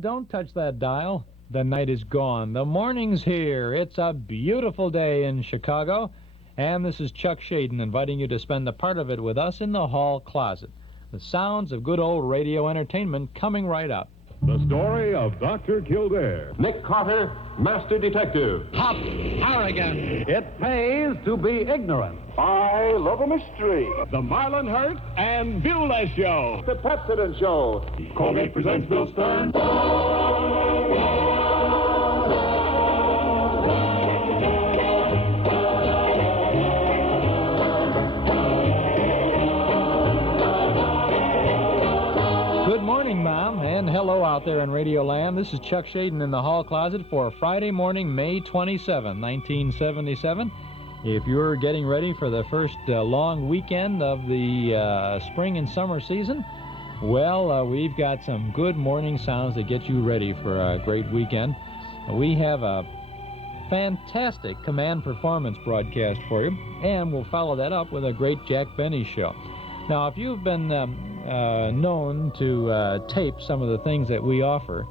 Don't touch that dial. The night is gone. The morning's here. It's a beautiful day in Chicago. And this is Chuck Shaden inviting you to spend a part of it with us in the hall closet. The sounds of good old radio entertainment coming right up. The story of Dr. Kildare. Nick Carter, Master Detective. Hop Harrigan. It pays to be ignorant. I Love a Mystery. The Marlon Hurt and Beulah Show. The Pepsodent Show. Colgate presents Bill Stern. Good morning, Mom, and hello out there in Radio Land. This is Chuck Shaden in the hall closet for Friday morning, May 27, 1977. If you're getting ready for the first long weekend of the spring and summer season, well, we've got some good morning sounds to get you ready for a great weekend. We have a fantastic command performance broadcast for you, and we'll follow that up with a great Jack Benny show. Now, if you've been known to tape some of the things that we offer,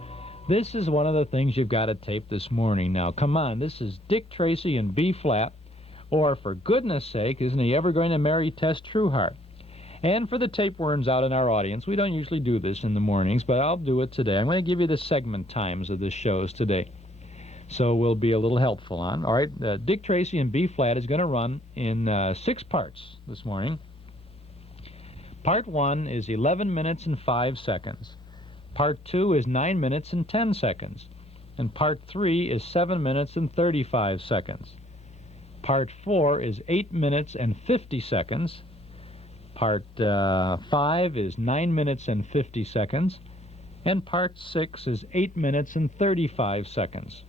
this is one of the things you've got to tape this morning. Now, come on, this is Dick Tracy in B-flat, or for goodness sake, isn't he ever going to marry Tess Trueheart? And for the tapeworms out in our audience, we don't usually do this in the mornings, but I'll do it today. I'm going to give you the segment times of the shows today, so we'll be a little helpful on. All right, Dick Tracy in B-flat is going to run in 6 parts this morning. Part 1 is 11 minutes and 5 seconds. Part 2 is 9 minutes and 10 seconds. And Part 3 is 7 minutes and 35 seconds. Part 4 is 8 minutes and 50 seconds. Part 5 is 9 minutes and 50 seconds. And Part 6 is 8 minutes and 35 seconds.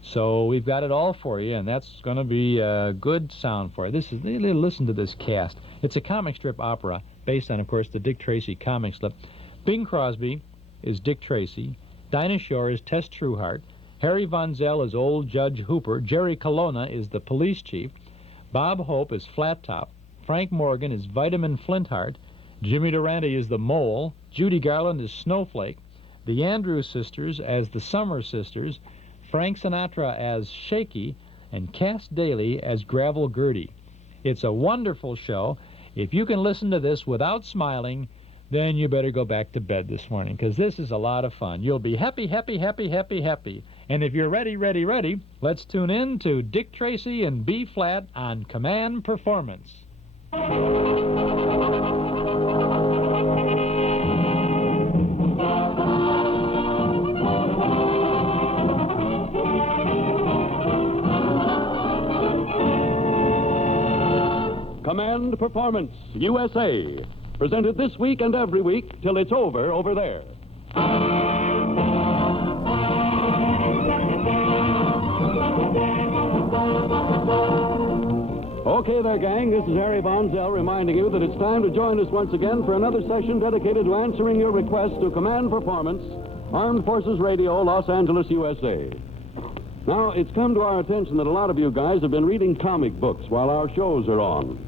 So we've got it all for you, and that's going to be a good sound for you. Listen to this cast. It's a comic strip opera based on, of course, the Dick Tracy comic strip. Bing Crosby is Dick Tracy. Dinah Shore is Tess Trueheart. Harry Von Zell is Old Judge Hooper. Jerry Colonna is the police chief. Bob Hope is Flattop. Frank Morgan is Vitamin Flintheart. Jimmy Durante is the Mole. Judy Garland is Snowflake. The Andrews Sisters as the Summer Sisters. Frank Sinatra as Shakey. And Cass Daley as Gravel Girtie. It's a wonderful show. If you can listen to this without smiling, then you better go back to bed this morning, because this is a lot of fun. You'll be happy, happy, happy, happy, happy. And if you're ready, ready, ready, let's tune in to Dick Tracy and B-flat on Command Performance. Command Performance, USA. Presented this week and every week till it's over there. Okay there, gang. This is Harry Von Zell reminding you that it's time to join us once again for another session dedicated to answering your requests to Command Performance, Armed Forces Radio, Los Angeles, USA. Now, it's come to our attention that a lot of you guys have been reading comic books while our shows are on.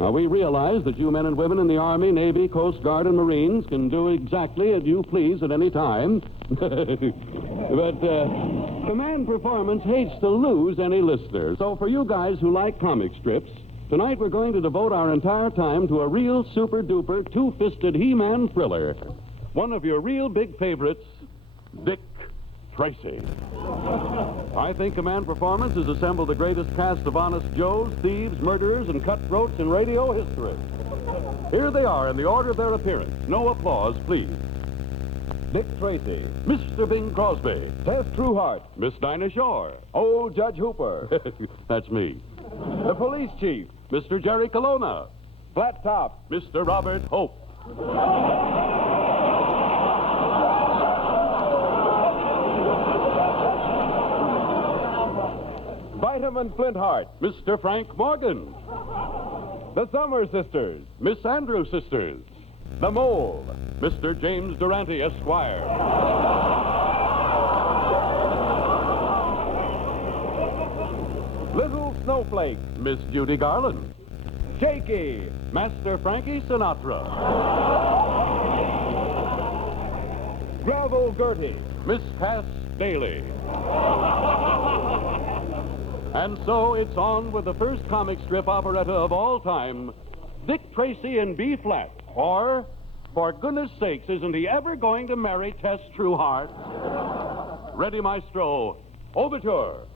Now, we realize that you men and women in the Army, Navy, Coast Guard, and Marines can do exactly as you please at any time. But Command Performance hates to lose any listener. So for you guys who like comic strips, tonight we're going to devote our entire time to a real super-duper two-fisted He-Man thriller. One of your real big favorites, Dick Tracy. I think Command Performance has assembled the greatest cast of honest Joes, thieves, murderers, and cutthroats in radio history. Here they are in the order of their appearance. No applause, please. Dick Tracy. Mr. Bing Crosby. Tess Trueheart. Miss Dinah Shore. Old Judge Hooper. That's me. The police chief. Mr. Jerry Colonna. Flattop. Mr. Robert Hope. Vitamin Flintheart. Mr. Frank Morgan. The Summer Sisters. Miss Andrews Sisters. The Mole. Mr. James Durante, Esquire. Little Snowflake. Miss Judy Garland. Shakey. Master Frankie Sinatra. Gravel Girtie. Miss Tess, Daley. And so it's on with the first comic strip operetta of all time, Dick Tracy in B-flat, or, for goodness sakes, isn't he ever going to marry Tess Trueheart? Ready, maestro. Overture.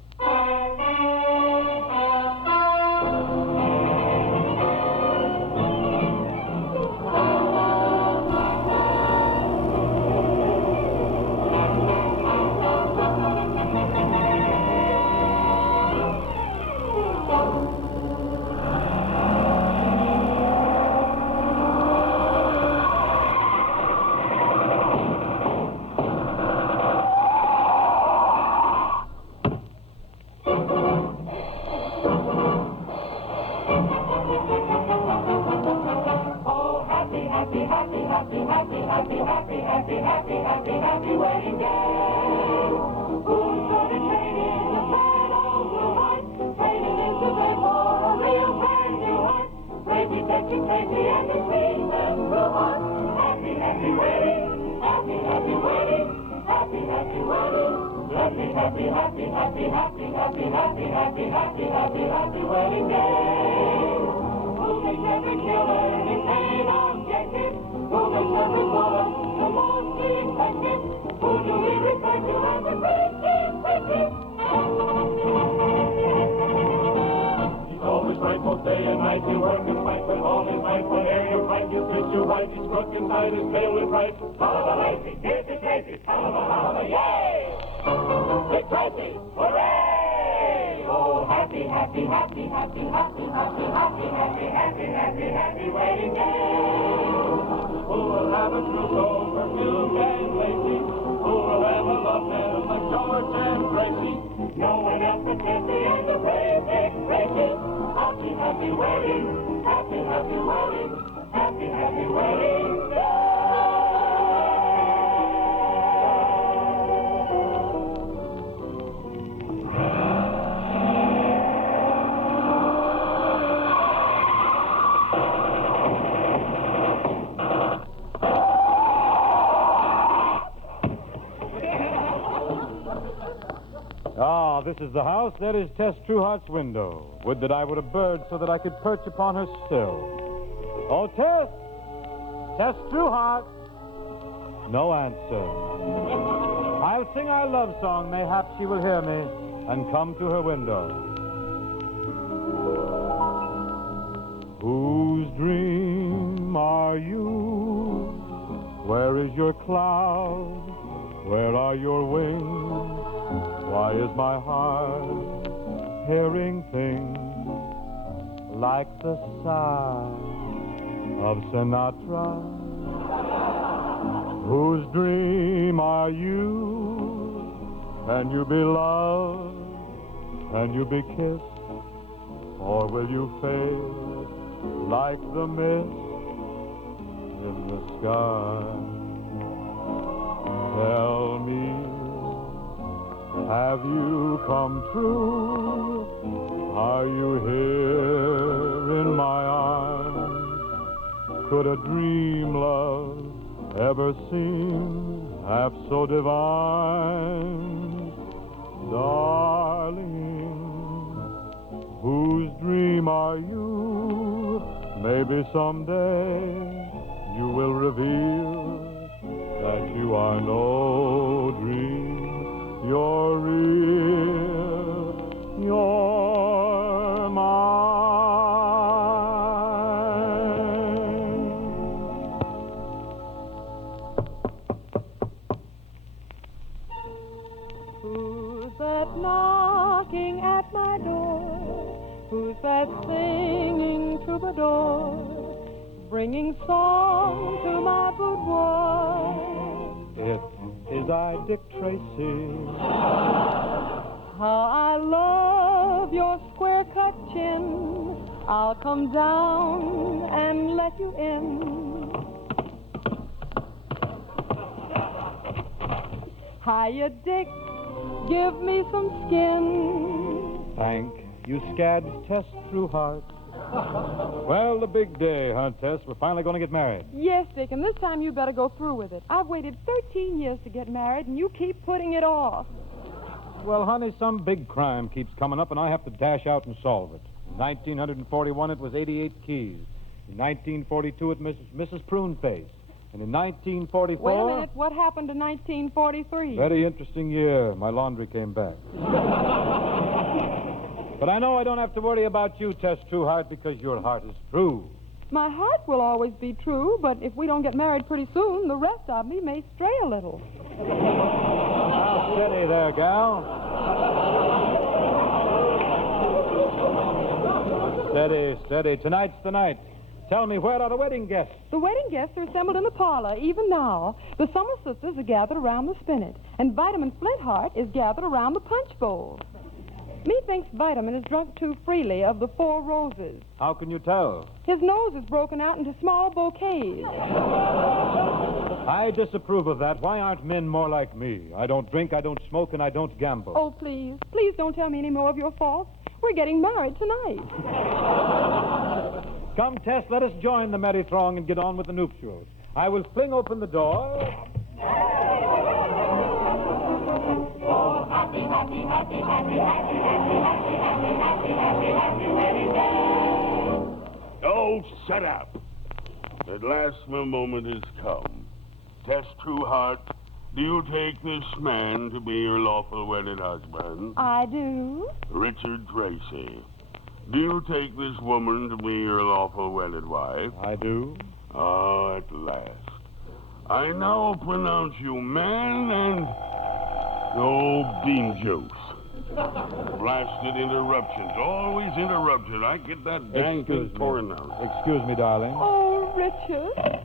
Happy wedding day. Who's gonna trade in the sad old blue heart? Trading into bed for a real brand new heart. Tracy, Tracy, and the sweet and Trueheart. Happy wedding. Happy wedding. Happy wedding. Happy wedding day. Who makes every killer his main objective? Who makes every bullet the most effective? Who do we refer to as the great detective? He's always right both day and night. He'll work and fight with all his might. Whenever you fight, you twist your right. He's crook inside his tail is right. Holla, Tracy, here's the Tracy. Holla, yay! Dick Tracy, hooray! Oh, happy wedding day. Who will have a trousseau, perfumed and lacy? Who will have a love man like George and Tracy? No one else but Tessy and the brave Dick Tracy. Happy wedding. Happy wedding. Happy wedding day. Ah, this is the house. That is Tess Trueheart's window. Would that I were a bird so that I could perch upon her still. Oh, Tess! Tess Trueheart! No answer. I'll sing our love song. Mayhap she will hear me and come to her window. Whose dream are you? Where is your cloud? Where are your wings? Why is my heart hearing things like the sigh of Sinatra? Whose dream are you? Can you be loved? Can you be kissed? Or will you fade like the mist in the sky? Tell me, have you come true? Are you here in my arms? Could a dream love ever seem half so divine? Darling, whose dream are you? Maybe someday you will reveal that you are no dream. You're real, you're mine. Who's that knocking at my door? Who's that singing troubadour? Bringing song to my boudoir? It is I, Dick Tracy. How I love your square-cut chin. I'll come down and let you in. Hiya, Dick, give me some skin. Thank you, Scads Tess Trueheart. Well, the big day, huh, Tess? We're finally going to get married. Yes, Dick, and this time you better go through with it. I've waited 13 years to get married, and you keep putting it off. Well, honey, some big crime keeps coming up, and I have to dash out and solve it. In 1941, it was 88 Keys. In 1942, it was Mrs. Pruneface. And in 1944... Wait a minute. What happened to 1943? Very interesting year. My laundry came back. But I know I don't have to worry about you, Tess Trueheart, because your heart is true. My heart will always be true, but if we don't get married pretty soon, the rest of me may stray a little. Now, steady there, gal. Steady, steady. Tonight's the night. Tell me, where are the wedding guests? The wedding guests are assembled in the parlor, even now. The Summer sisters are gathered around the spinet, and Vitamin Flintheart is gathered around the punch bowl. Methinks Vitamin has drunk too freely of the 4 roses. How can you tell? His nose is broken out into small bouquets. I disapprove of that. Why aren't men more like me? I don't drink, I don't smoke, and I don't gamble. Oh, please. Please don't tell me any more of your faults. We're getting married tonight. Come, Tess, let us join the merry throng and get on with the nuptials. I will fling open the door. Oh, happy, happy, happy, happy, happy, happy, happy, happy, happy, happy, happy wedding day. Oh, shut up. At last my moment has come. Tess Trueheart, do you take this man to be your lawful wedded husband? I do. Richard Tracy, do you take this woman to be your lawful wedded wife? I do. Ah, at last. I now pronounce you man and... oh, bean juice. Blasted interruptions. Always interruptions. I get that dang thing torn out. Excuse me, darling. Oh, Richard.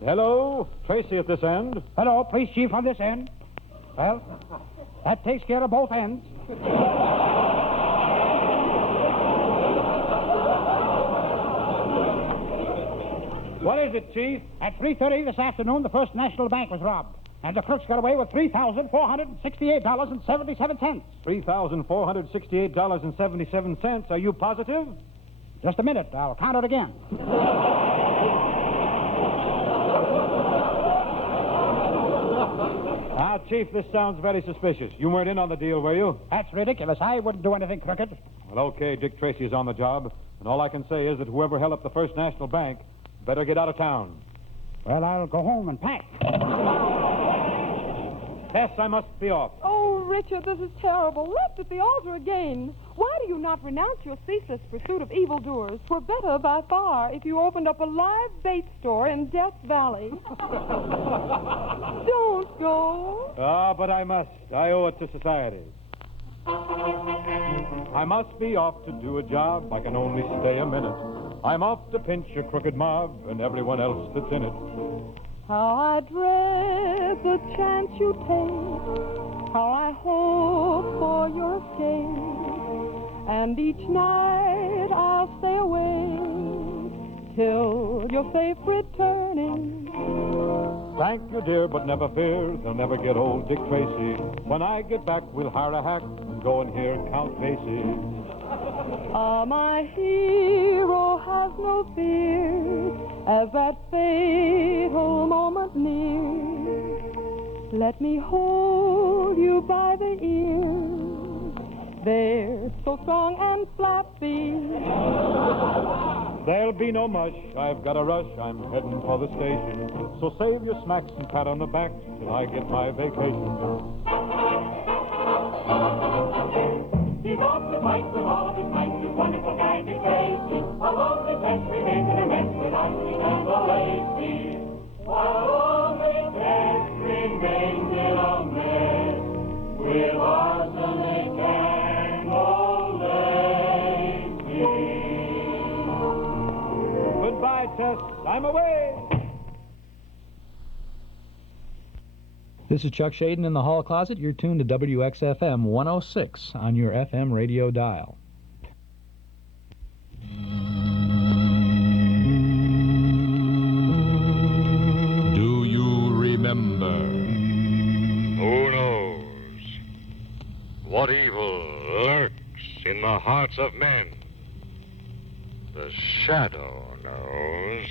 Hello, Tracy at this end. Hello, police chief on this end. Well, that takes care of both ends. What is it, Chief? At 3:30 this afternoon, the First National Bank was robbed, and the crooks got away with $3,468.77. $3,468.77. Are you positive? Just a minute. I'll count it again. Now, Chief, this sounds very suspicious. You weren't in on the deal, were you? That's ridiculous. I wouldn't do anything crooked. Well, okay, Dick Tracy is on the job, and all I can say is that whoever held up the First National Bank better get out of town. Well, I'll go home and pack. Tess, I must be off. Oh, Richard, this is terrible. Left at the altar again. Why do you not renounce your ceaseless pursuit of evildoers? 'Twere better by far if you opened up a live bait store in Death Valley. Don't go. Ah, but I must. I owe it to society. I must be off to do a job. I can only stay a minute. I'm off to pinch a crooked mob and everyone else that's in it. How I dread the chance you take. How I hope for your escape. And each night I'll stay awake till you're safe returning. Thank you, dear, but never fear. They'll never get old, Dick Tracy. When I get back, we'll hire a hack and go and hear Count Basie. Ah, my hero has no fear as that fatal moment nears. Let me hold you by the ear. They're so strong and flappy. There'll be no mush. I've got a rush. I'm heading for the station. So save your smacks and pat on the back till I get my vacation. He's off to fight with all of his might, this wonderful guy, Dick Tracy. Alone the best remains in a mess with Austin and the Lacey. Alone the best remains in a mess with Austin and the Lacey. Goodbye, Tess. I'm away. This is Chuck Shaden in the hall closet. You're tuned to WXFM 106 on your FM radio dial. Do you remember? Who knows what evil lurks in the hearts of men? The shadow knows.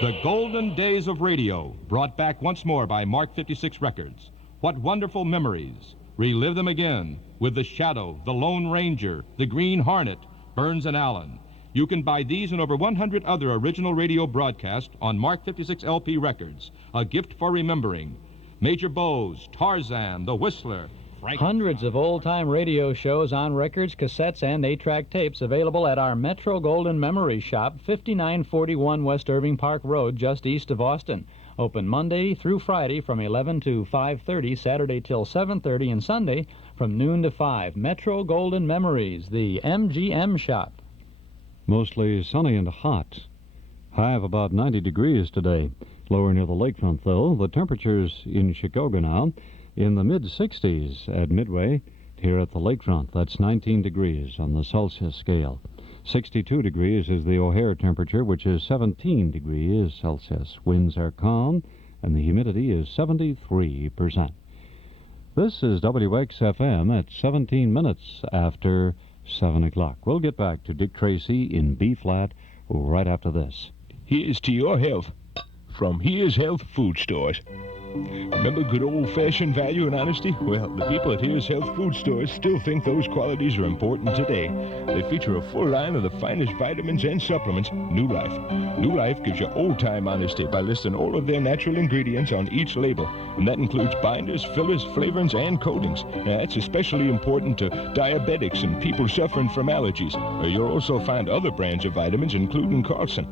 The golden days of radio, brought back once more by Mark 56 Records. What wonderful memories. Relive them again with The Shadow, The Lone Ranger, The Green Hornet, Burns and Allen. You can buy these and over 100 other original radio broadcasts on Mark 56 LP Records. A gift for remembering. Major Bowes, Tarzan, The Whistler. Hundreds of old-time radio shows on records, cassettes, and 8-track tapes available at our Metro Golden Memory Shop, 5941 West Irving Park Road, just east of Austin. Open Monday through Friday from 11 to 5:30, Saturday till 7:30, and Sunday from noon to 5. Metro Golden Memories, the MGM Shop. Mostly sunny and hot. High of about 90 degrees today. Lower near the lakefront, though. The temperatures in Chicago now in the mid-60s at Midway. Here at the lakefront, that's 19 degrees on the Celsius scale. 62 degrees is the O'Hare temperature, which is 17 degrees Celsius. Winds are calm, and the humidity is 73%. This is WXFM at 17 minutes after 7 o'clock. We'll get back to Dick Tracy in B-flat right after this. Here's to your health from Here's Health Food Stores. Remember good old-fashioned value and honesty? Well, the people at Here's Health Food Stores still think those qualities are important today. They feature a full line of the finest vitamins and supplements. New Life. New Life gives you old-time honesty by listing all of their natural ingredients on each label. And that includes binders, fillers, flavorants, and coatings. Now, that's especially important to diabetics and people suffering from allergies. You'll also find other brands of vitamins, including Carlson.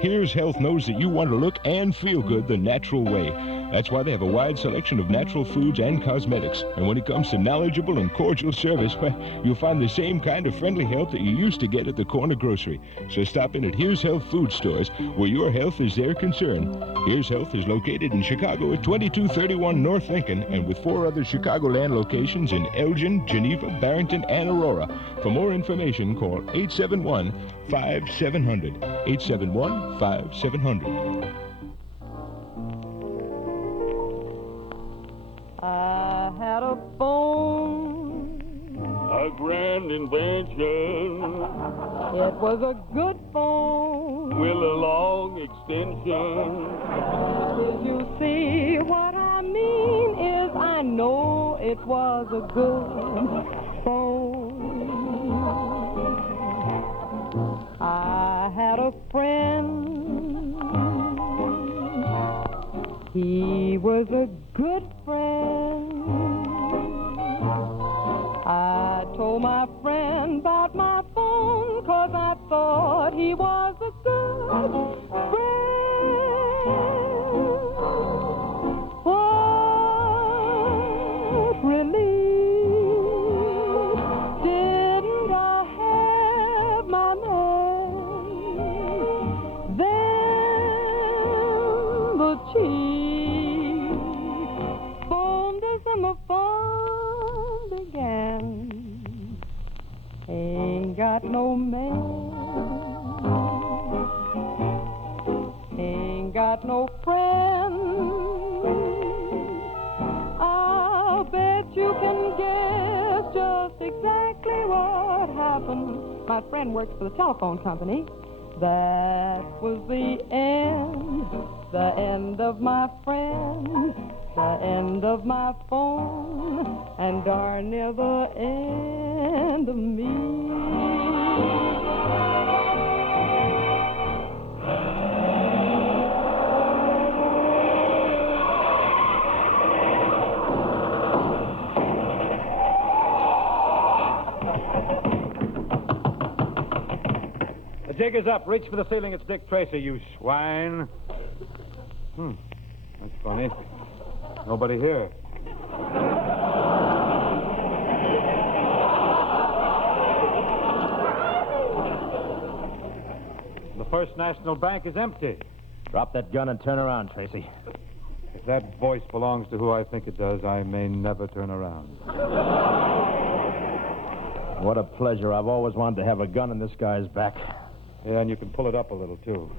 Here's Health knows that you want to look and feel good the natural way. That's why they have a wide selection of natural foods and cosmetics. And when it comes to knowledgeable and cordial service, well, you'll find the same kind of friendly help that you used to get at the corner grocery. So stop in at Here's Health Food Stores, where your health is their concern. Here's Health is located in Chicago at 2231 North Lincoln, and with 4 other Chicagoland locations in Elgin, Geneva, Barrington, and Aurora. For more information, call 871-5700. 871-5700. I had a phone. A grand invention. It was a good phone. With a long extension. Did you see what I mean is I know it was a good phone. I had a friend. He was a good friend. I told my friend about my phone 'cause I thought he was a good friend. What relief didn't I have my man? Then the cheap phone December fun began. Ain't got no man, ain't got no friend. I'll bet you can guess just exactly what happened. My friend works for the telephone company. That was the end of my friend, the end of my phone, and darn near the end of me. The jig is up. Reach for the ceiling. It's Dick Tracy, you swine. That's funny. Nobody here. The First National Bank is empty. Drop that gun and turn around, Tracy. If that voice belongs to who I think it does, I may never turn around. What a pleasure. I've always wanted to have a gun in this guy's back. Yeah, and you can pull it up a little, too.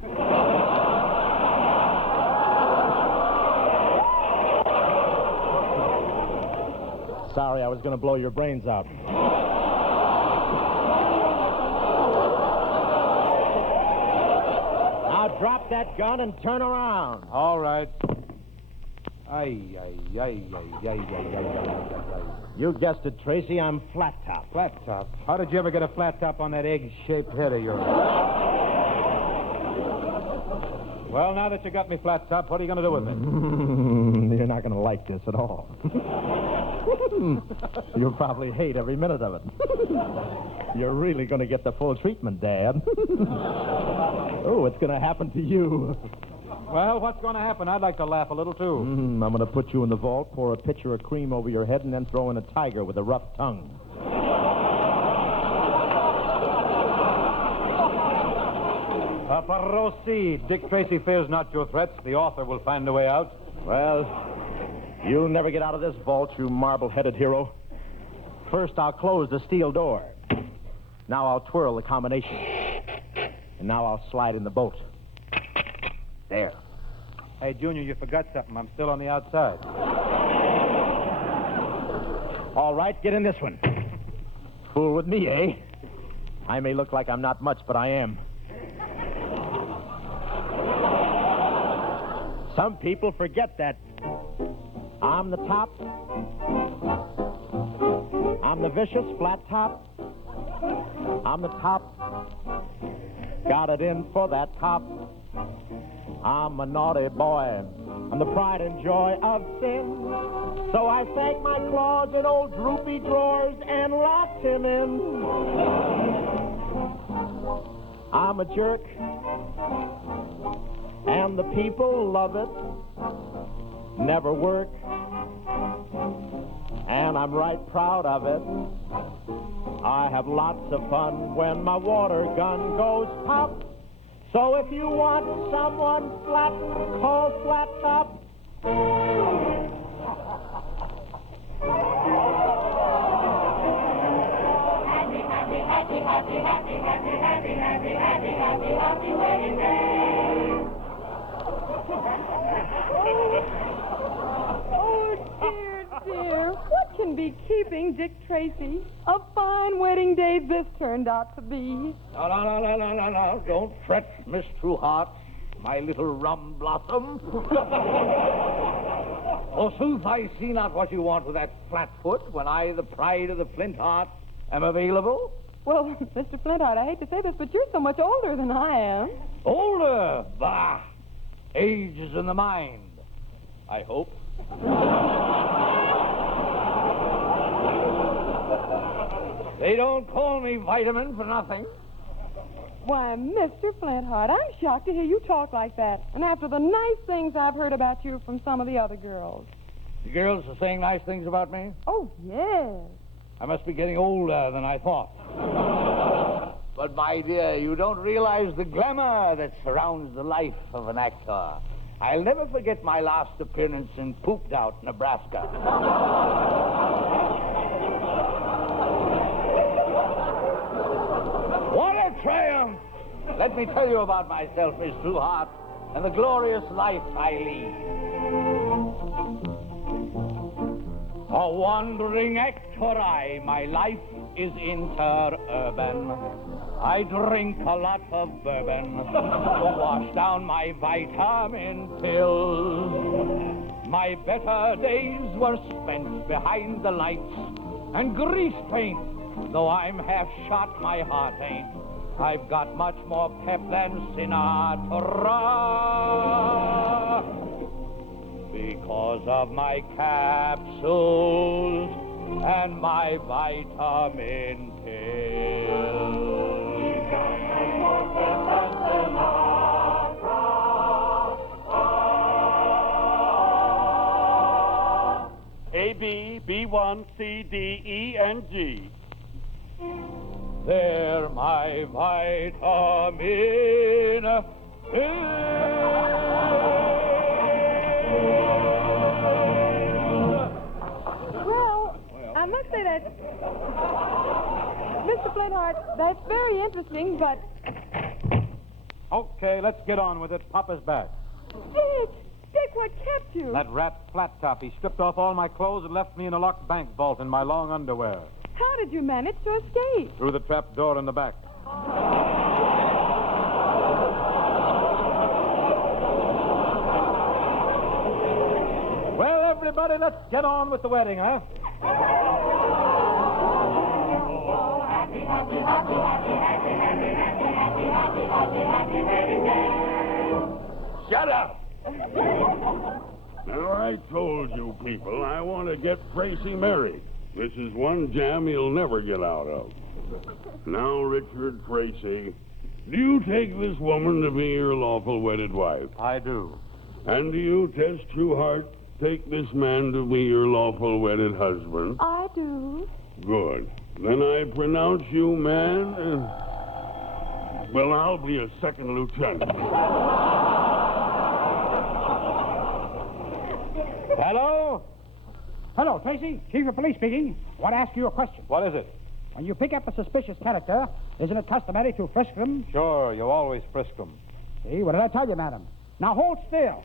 Sorry, I was going to blow your brains out. Now drop that gun and turn around. All right. Ay. You guessed it, Tracy. I'm Flattop. Flattop? How did you ever get a flat top on that egg-shaped head of yours? Well, now that you got me flat top, what are you going to do with me? You're not going to like this at all. You'll probably hate every minute of it. You're really going to get the full treatment, Dad. Oh, it's going to happen to you. Well, what's going to happen? I'd like to laugh a little, too. I'm going to put you in the vault, pour a pitcher of cream over your head, and then throw in a tiger with a rough tongue. Proceed. Dick Tracy fears not your threats. The author will find a way out. Well, you'll never get out of this vault, you marble-headed hero. First, I'll close the steel door. Now I'll twirl the combination. And now I'll slide in the bolt. There. Hey, Junior, you forgot something. I'm still on the outside. All right, get in this one. Fool with me, eh? I may look like I'm not much, but I am. Some people forget that. I'm the top. I'm the vicious flat top. I'm the top. Got it in for that top. I'm a naughty boy. I'm the pride and joy of sin. So I sank my claws in old droopy drawers and locked him in. I'm a jerk. And the people love it. Never work. And I'm right proud of it. I have lots of fun when my water gun goes pop. So if you want someone flat, call Flattop. Happy wedding day. Oh, dear. What can be keeping Dick Tracy? A fine wedding day this turned out to be. No. Don't fret, Miss Trueheart, my little rum blossom. Forsooth, I see not what you want with that flatfoot when I, the pride of the Flintheart, am available. Well, Mr. Flintheart, I hate to say this, but you're so much older than I am. Older? Bah! Age is in the mind, I hope. They don't call me Vitamin for nothing. Why, Mr. Flintheart, I'm shocked to hear you talk like that. And after the nice things I've heard about you from some of the other girls. The girls are saying nice things about me? Oh, yes. I must be getting older than I thought. But, my dear, you don't realize the glamour that surrounds the life of an actor. I'll never forget my last appearance in Pooped Out, Nebraska. What a triumph! Let me tell you about myself, Miss Trueheart, and the glorious life I lead. A wandering actor my life is interurban. I drink a lot of bourbon to wash down my vitamin pills. My better days were spent behind the lights and grease paint. Though I'm half shot, my heart ain't. I've got much more pep than Sinatra. Because of my capsules and my vitamin pills. A, B, B1, C, D, E, and G. They're my vitamin Well, I must say that Flintheart, that's very interesting, but... Okay, let's get on with it. Papa's back. Dick, what kept you? That rat Flattop. He stripped off all my clothes and left me in a locked bank vault in my long underwear. How did you manage to escape? Through the trap door in the back. Well, everybody, let's get on with the wedding, huh? Shut up! Now, I told you people I want to get Tracy married. This is one jam he'll never get out of. Now, Richard Tracy, do you take this woman to be your lawful wedded wife? I do. And do you, Tess Trueheart, take this man to be your lawful wedded husband? I do. Good. Then I pronounce you man and... Well, I'll be a second lieutenant. Hello? Hello, Tracy. Chief of Police speaking. I want to ask you a question. What is it? When you pick up a suspicious character, isn't it customary to frisk them? Sure, you always frisk them. See, what did I tell you, madam? Now hold still.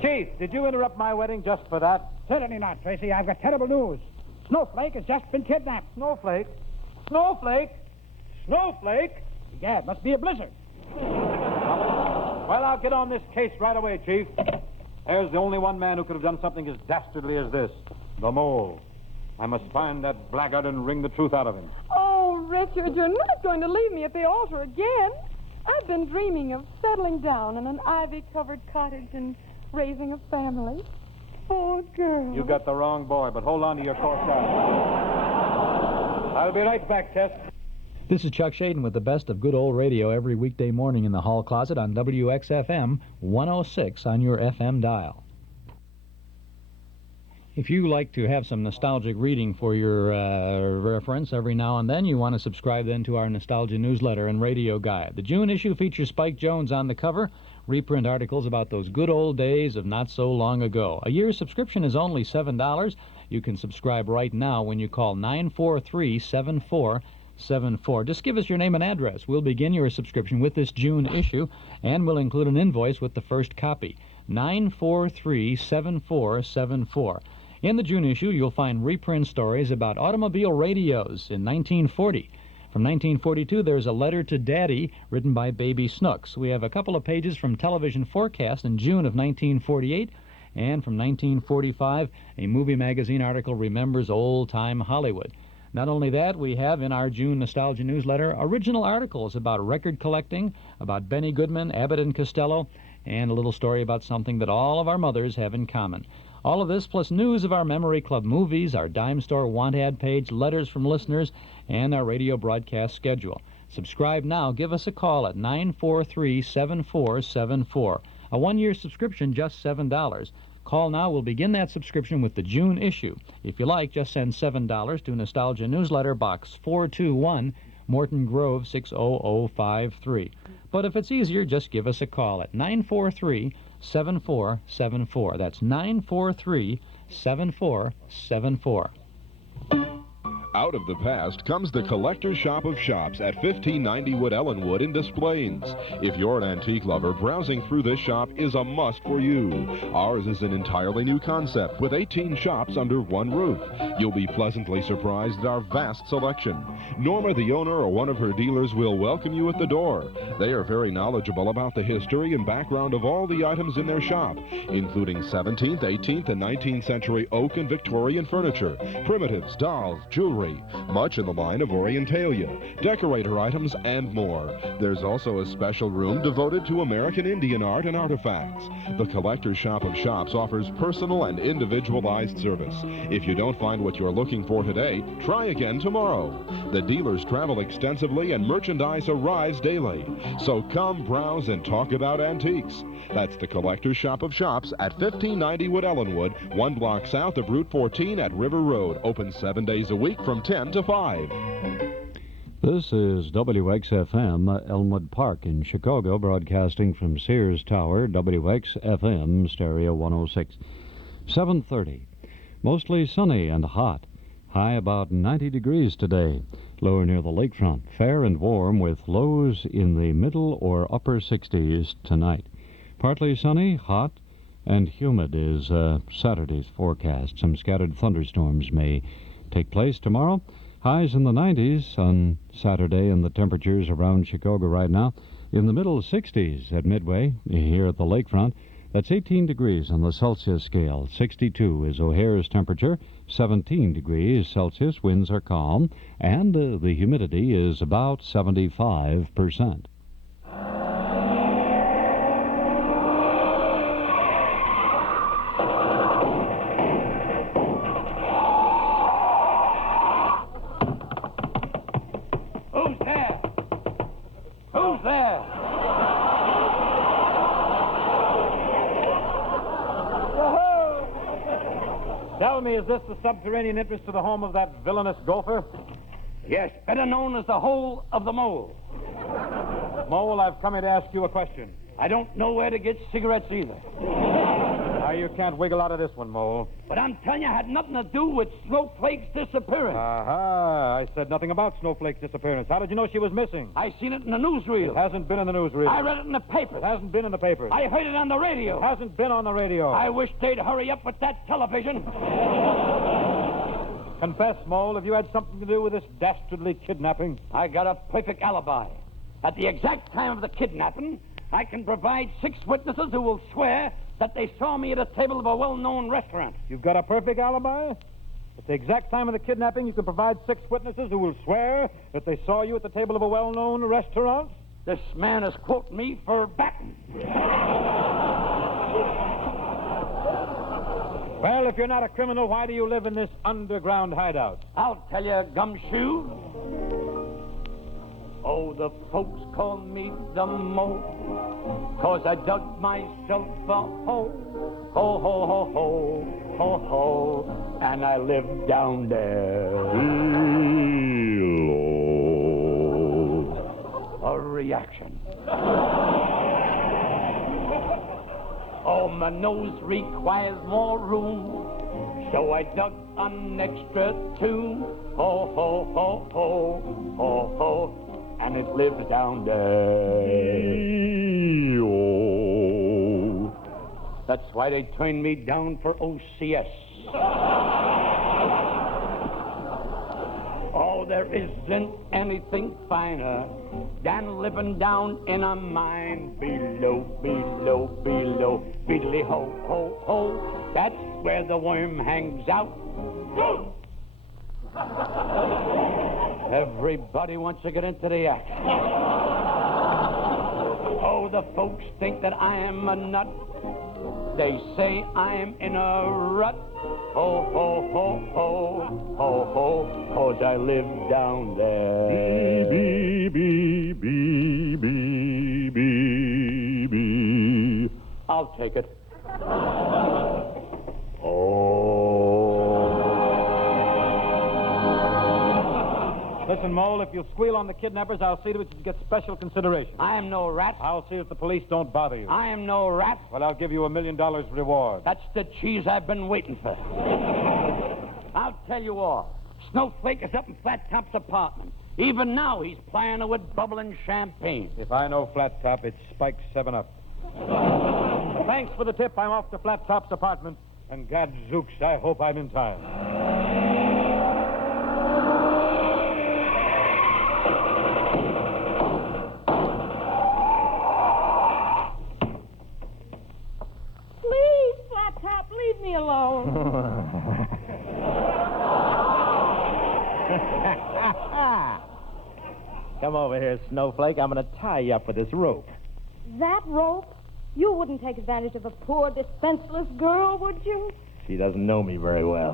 Chief, did you interrupt my wedding just for that? Certainly not, Tracy. I've got terrible news. Snowflake has just been kidnapped. Snowflake? Snowflake? Snowflake? Yeah, it must be a blizzard. Well, I'll get on this case right away, Chief. There's the only one man who could have done something as dastardly as this. The mole. I must find that blackguard and wring the truth out of him. Oh, Richard, you're not going to leave me at the altar again. I've been dreaming of settling down in an ivy-covered cottage and raising a family. Oh, girl. You got the wrong boy, but hold on to your corsage. I'll be right back, Tess. This is Chuck Shaden with the best of good old radio every weekday morning in the hall closet on WXFM 106 on your FM dial. If you like to have some nostalgic reading for your reference every now and then, you want to subscribe then to our Nostalgia newsletter and radio guide. The June issue features Spike Jones on the cover, reprint articles about those good old days of not so long ago. A year's subscription is only $7. You can subscribe right now when you call 943-7474. Just give us your name and address. We'll begin your subscription with this June issue, and we'll include an invoice with the first copy. 943-7474. In the June issue, you'll find reprint stories about automobile radios in 1940. From 1942, there's a letter to Daddy written by Baby Snooks. We have a couple of pages from Television Forecast in June of 1948, and from 1945, a movie magazine article remembers old-time Hollywood. Not only that, we have in our June Nostalgia newsletter original articles about record collecting, about Benny Goodman, Abbott and Costello, and a little story about something that all of our mothers have in common. All of this plus news of our Memory Club movies, our dime store want ad page, letters from listeners, and our radio broadcast schedule. Subscribe now. Give us a call at 943-7474. A one-year subscription, just $7. Call now. We'll begin that subscription with the June issue. If you like, just send $7 to Nostalgia Newsletter, Box 421, Morton Grove 60053. But if it's easier, just give us a call at 943-7474. That's 943-7474. Out of the past comes the Collector's Shop of Shops at 1590 Wood Ellenwood in Des Plaines. If you're an antique lover, browsing through this shop is a must for you. Ours is an entirely new concept with 18 shops under one roof. You'll be pleasantly surprised at our vast selection. Norma, the owner, or one of her dealers will welcome you at the door. They are very knowledgeable about the history and background of all the items in their shop, including 17th, 18th, and 19th century oak and Victorian furniture, primitives, dolls, jewelry, much in the line of Orientalia, decorator items, and more. There's also a special room devoted to American Indian art and artifacts. The Collector's Shop of Shops offers personal and individualized service. If you don't find what you're looking for today, try again tomorrow. The dealers travel extensively and merchandise arrives daily. So come browse and talk about antiques. That's the Collector's Shop of Shops at 1590 Wood Ellenwood, 1 block south of Route 14 at River Road. Open 7 days a week from 10 to 5. This is WXFM Elmwood Park in Chicago, broadcasting from Sears Tower, WXFM Stereo 106. 7:30. Mostly sunny and hot. High about 90 degrees today. Lower near the lakefront. Fair and warm with lows in the middle or upper 60s tonight. Partly sunny, hot, and humid is Saturday's forecast. Some scattered thunderstorms may take place tomorrow. Highs in the 90s on Saturday, and the temperatures around Chicago right now in the middle 60s at Midway here at the lakefront. That's 18 degrees on the Celsius scale. 62 is O'Hare's temperature. 17 degrees Celsius. Winds are calm, and the humidity is about 75%. Who's there? Who's there? Tell me, is this the subterranean entrance to the home of that villainous gopher? Yes, better known as the Hole of the Mole. Mole, I've come here to ask you a question. I don't know where to get cigarettes either. Now, you can't wiggle out of this one, Mole. But I'm telling you, it had nothing to do with Snowflake's disappearance. Aha, I said nothing about Snowflake's disappearance. How did you know she was missing? I seen it in the newsreel. It hasn't been in the newsreel. I read it in the paper. It hasn't been in the papers. I heard it on the radio. It hasn't been on the radio. I wish they'd hurry up with that television. Confess, Mole, have you had something to do with this dastardly kidnapping? I got a perfect alibi. At the exact time of the kidnapping, I can provide 6 witnesses who will swear that they saw me at a table of a well-known restaurant. You've got a perfect alibi? At the exact time of the kidnapping, you can provide 6 witnesses who will swear that they saw you at the table of a well-known restaurant? This man is quoting me for batting. Well, if you're not a criminal, why do you live in this underground hideout? I'll tell you, Gumshoe. Oh, the folks call me the Mole, 'cause I dug myself a hole. Ho, ho, ho, ho, ho, ho, and I live down there. A reaction. Oh, my nose requires more room, so I dug an extra 2. Ho, ho, ho, ho, ho, ho, and it lives down there. That's why they turned me down for OCS. Oh, there isn't anything finer than living down in a mine below, below, below, beedly ho, ho, ho. That's where the worm hangs out. Everybody wants to get into the act. Oh, the folks think that I am a nut. They say I'm in a rut. Ho, ho, ho, ho, ho, ho, 'cause I live down there. Bee, bee, bee, bee, bee, bee. I'll take it. Listen, Mole, if you'll squeal on the kidnappers, I'll see to it you get special consideration. I am no rat. I'll see if the police don't bother you. I am no rat. Well, I'll give you $1 million reward. That's the cheese I've been waiting for. I'll tell you all. Snowflake is up in Flattop's apartment. Even now, he's plying her with bubbling champagne. If I know Flattop, it's spiked 7-Up. Thanks for the tip. I'm off to Flattop's apartment. And gadzooks, I hope I'm in time. Please, Flattop, leave me alone. Come over here, Snowflake. I'm going to tie you up with this rope. That rope? You wouldn't take advantage of a poor, defenseless girl, would you? She doesn't know me very well.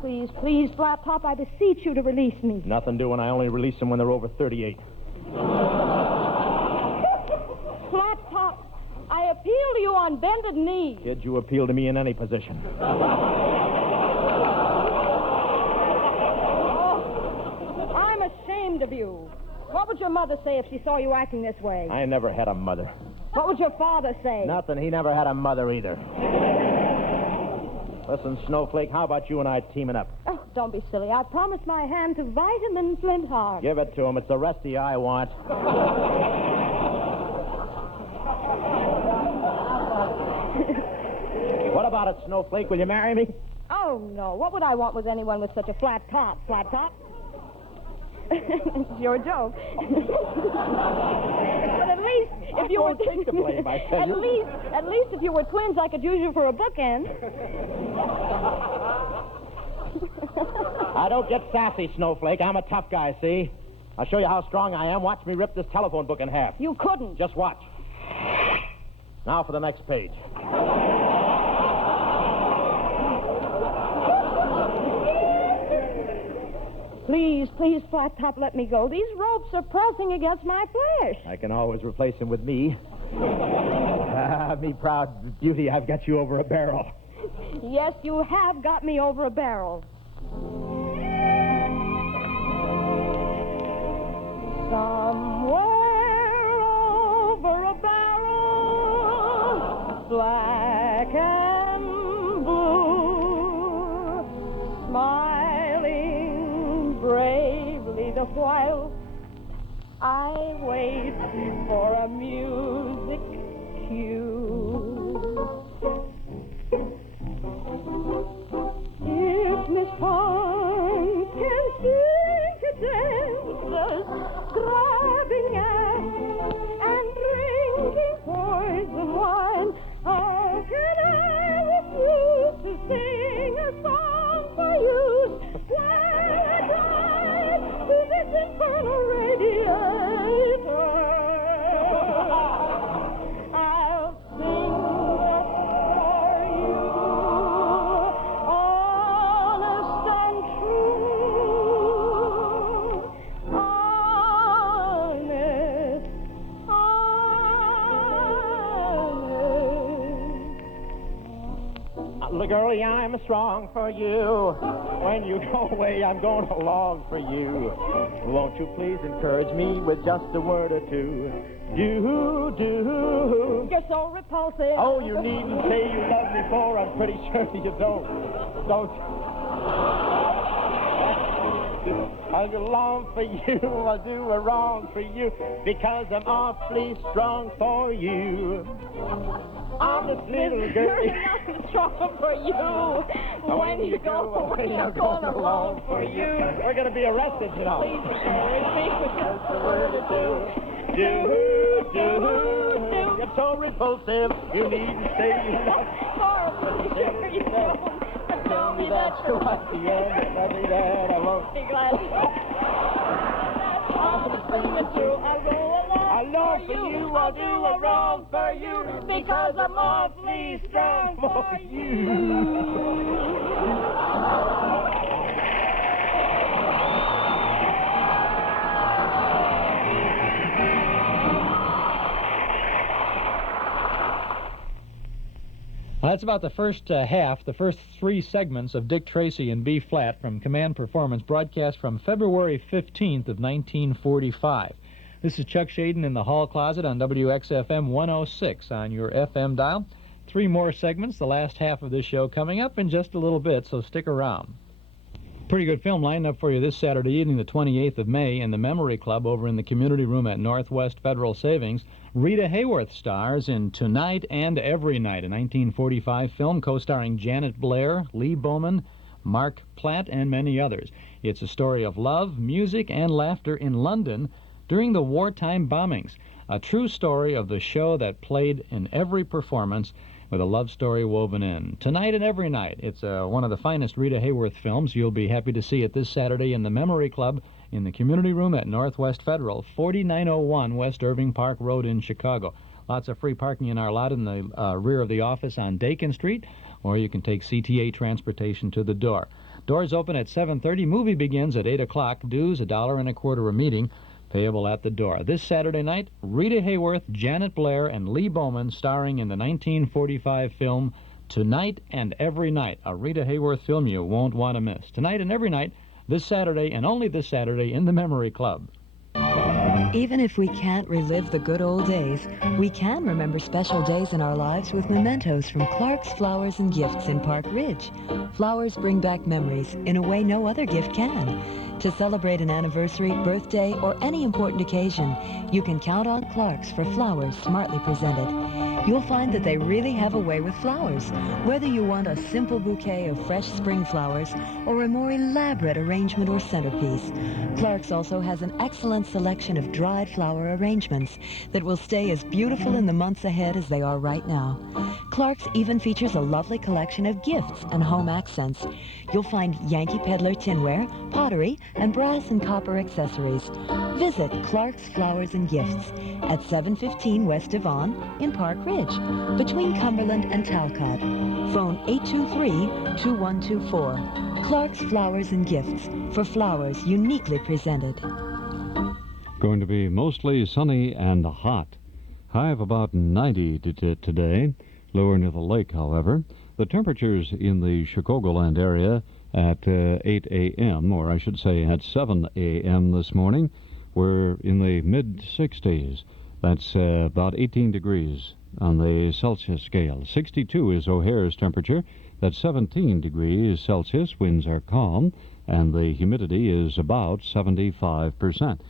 Please, please, Flattop, I beseech you to release me. Nothing doing. I only release them when they're over 38. Flattop, I appeal to you on bended knee. Kid, you appeal to me in any position. Oh, I'm ashamed of you. What would your mother say if she saw you acting this way? I never had a mother. What would your father say? Nothing. He never had a mother either. Listen, Snowflake, how about you and I teaming up? Oh, don't be silly. I promised my hand to Vitamin Flintheart. Give it to him. It's the Rusty I want. What about it, Snowflake? Will you marry me? Oh, no. What would I want with anyone with such a flat top? Flat top? It's your joke. But at least if you were take the blame, I tell you. At least if you were twins, I could use you for a bookend. I don't get sassy, Snowflake. I'm a tough guy, see? I'll show you how strong I am. Watch me rip this telephone book in half. You couldn't. Just watch. Now for the next page. Please, please, Flat Top, let me go. These ropes are pressing against my flesh. I can always replace him with me. Me proud beauty, I've got you over a barrel. Yes, you have got me over a barrel. Somewhere over a barrel, black and blue, smiling bravely the while I wait for a music cue. If Miss Pine can sing to dancers, grabbing ass and drinking poison wine, how can I refuse to sing a song for you? While I drive to this infernal radiator, I'll sing that for you, honest and true, honest. Look, girlie, I'm strong for you. When you go away, I'm going along for you. Won't you please encourage me with just a word or two? Do. You're so repulsive. Oh, you needn't say you love me, for I'm pretty sure you don't. I'll go along for you, I'll do a wrong for you, because I'm awfully strong for you. Honest little girl. I'm strong for you. When you go away, I'm going along for you. We're going to be arrested, you know. Please encourage me with just a word or two. Do. You're so repulsive, you needn't say you love me. Horrible, sure you don't. Tell me that you At the end, nothing that I won't. be glad. I'm sing it through. I'll go along for you. I'll do a wrong for you, because I'm awfully strong for you. That's about the first half, the first three segments of Dick Tracy in B-flat from Command Performance, broadcast from February 15th of 1945. This is Chuck Shaden in the hall closet on WXFM 106 on your FM dial. Three more segments, the last half of this show, coming up in just a little bit, so stick around. Pretty good film lined up for you this Saturday evening, the 28th of May, in the Memory Club over in the community room at Northwest Federal Savings. Rita Hayworth stars in Tonight and Every Night, a 1945 film co-starring Janet Blair, Lee Bowman, Mark Platt, and many others. It's a story of love, music, and laughter in London during the wartime bombings. A true story of the show that played in every performance with a love story woven in. Tonight and Every Night. It's one of the finest Rita Hayworth films. You'll be happy to see it this Saturday in the Memory Club in the community room at Northwest Federal, 4901 West Irving Park Road in Chicago. Lots of free parking in our lot in the rear of the office on Dakin Street, or you can take CTA transportation to the door. Doors open at 7:30. Movie begins at 8 o'clock. Dues $1.25 a meeting, payable at the door. This Saturday night, Rita Hayworth, Janet Blair, and Lee Bowman starring in the 1945 film Tonight and Every Night, a Rita Hayworth film you won't want to miss. Tonight and Every Night, this Saturday, and only this Saturday, in the Memory Club. Even if we can't relive the good old days, we can remember special days in our lives with mementos from Clark's Flowers and Gifts in Park Ridge. Flowers bring back memories in a way no other gift can. To celebrate an anniversary, birthday, or any important occasion, you can count on Clark's for flowers smartly presented. You'll find that they really have a way with flowers. Whether you want a simple bouquet of fresh spring flowers or a more elaborate arrangement or centerpiece, Clark's also has an excellent selection of dried flower arrangements that will stay as beautiful in the months ahead as they are right now. Clark's even features a lovely collection of gifts and home accents. You'll find Yankee Peddler tinware, pottery, and brass and copper accessories. Visit Clark's Flowers and Gifts at 715 West Devon in Park Ridge, between Cumberland and Talcott. Phone 823-2124. Clark's Flowers and Gifts, for flowers uniquely presented. Going to be mostly sunny and hot. High of about 90 today, lower near the lake, however. The temperatures in the Chicagoland area at 8 a.m., or I should say at 7 a.m. this morning, were in the mid-60s. That's about 18 degrees on the Celsius scale. 62 is O'Hare's temperature. That's 17 degrees Celsius. Winds are calm, and the humidity is about 75%.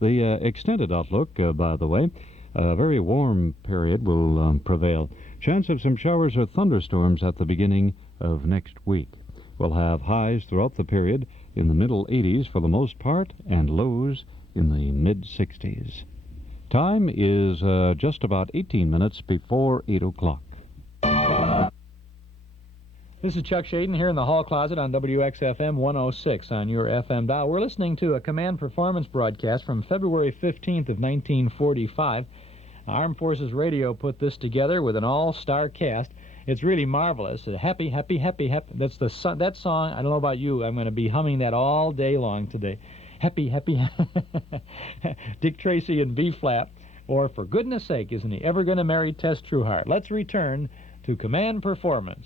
The extended outlook, by the way, a very warm period will prevail. Chance of some showers or thunderstorms at the beginning of next week. We'll have highs throughout the period in the middle 80s for the most part, and lows in the mid-60s. Time is just about 18 minutes before 8 o'clock. This is Chuck Shaden here in the hall closet on WXFM 106 on your FM dial. We're listening to a command performance broadcast from February 15th of 1945. Armed Forces Radio put this together with an all-star cast. It's really marvelous. Happy, happy, happy, happy. That's that song. I don't know about you. I'm going to be humming that all day long today. Happy, happy, Dick Tracy in B-flat. Or, for goodness sake, isn't he ever going to marry Tess Trueheart? Let's return to command performance.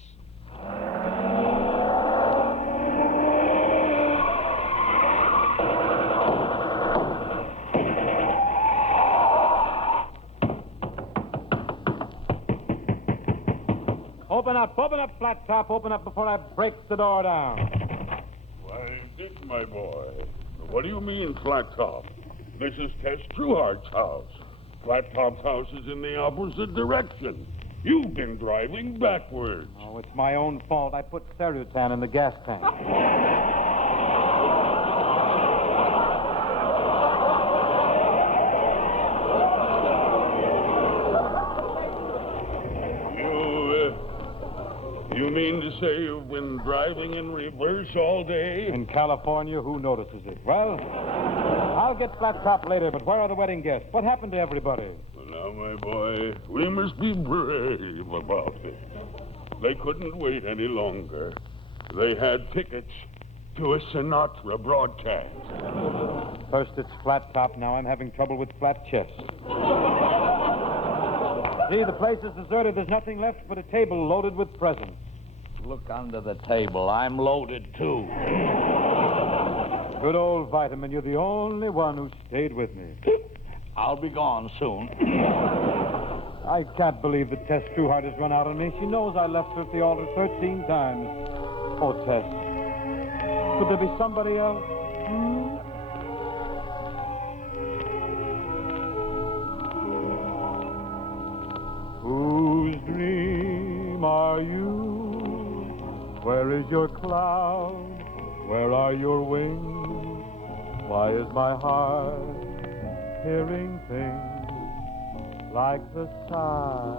Open up, Flattop, open up before I break the door down. Why, Dick, my boy, what do you mean, Flattop? This is Tess Trueheart's house. Flattop's house is in the opposite direction. You've been driving backwards. Oh, it's my own fault. I put Cerutan in the gas tank. You mean to say you've been driving in reverse all day? In California, who notices it? Well, I'll get Flattop later, but where are the wedding guests? What happened to everybody? Well, now, my boy, we must be brave about it. They couldn't wait any longer. They had tickets to a Sinatra broadcast. First it's Flattop, now I'm having trouble with flat chest. See, the place is deserted. There's nothing left but a table loaded with presents. Look under the table. I'm loaded, too. Good old Vitamin. You're the only one who stayed with me. I'll be gone soon. I can't believe that Tess Trueheart has run out on me. She knows I left her at the altar 13 times. Oh, Tess. Could there be somebody else? Whose dream are you? Where is your cloud? Where are your wings? Why is my heart hearing things like the sigh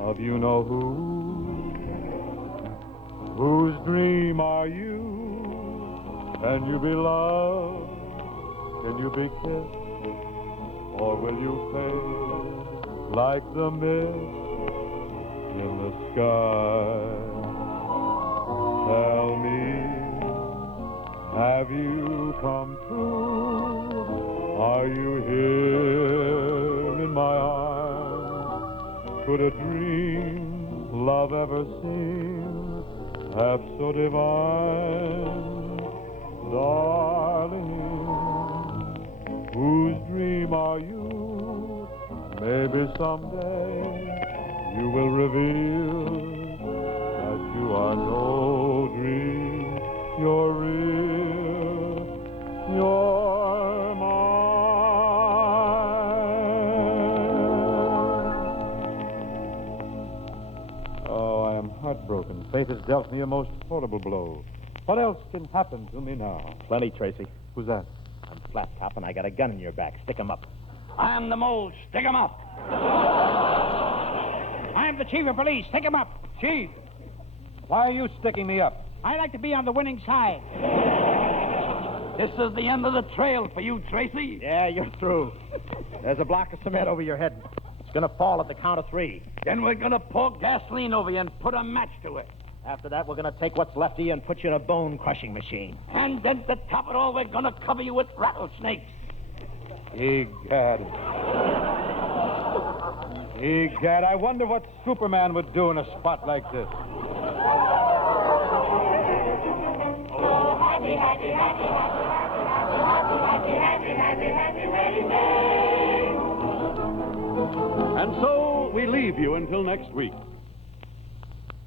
of you-know-who? Whose dream are you? Can you be loved? Can you be kissed? Or will you fade like the mist in the sky? Tell me, have you come true? Are you here in my arms? Could a dream love ever seem half so divine? Darling, Whose dream are you? Maybe someday you will reveal that you are no dream. You're real. You're mine. Oh, I am heartbroken. Fate has dealt me a most horrible blow. What else can happen to me now? Plenty, Tracy. Who's that? I'm Flattop, and I got a gun in your back. Stick 'em up. I'm the mole. Stick 'em up. I'm the chief of police. Stick 'em up. Chief, why are you sticking me up? I like to be on the winning side. This is the end of the trail for you, Tracy. Yeah, you're through. There's a block of cement over your head. It's going to fall at the count of 3. Then we're going to pour gasoline over you and put a match to it. After that, we're going to take what's left of you and put you in a bone-crushing machine. And then to top it all, we're going to cover you with rattlesnakes. Egad. Egad, I wonder what Superman would do in a spot like this. Oh, happy, happy, happy, happy, happy, happy, happy, happy wedding day. And so we leave you until next week.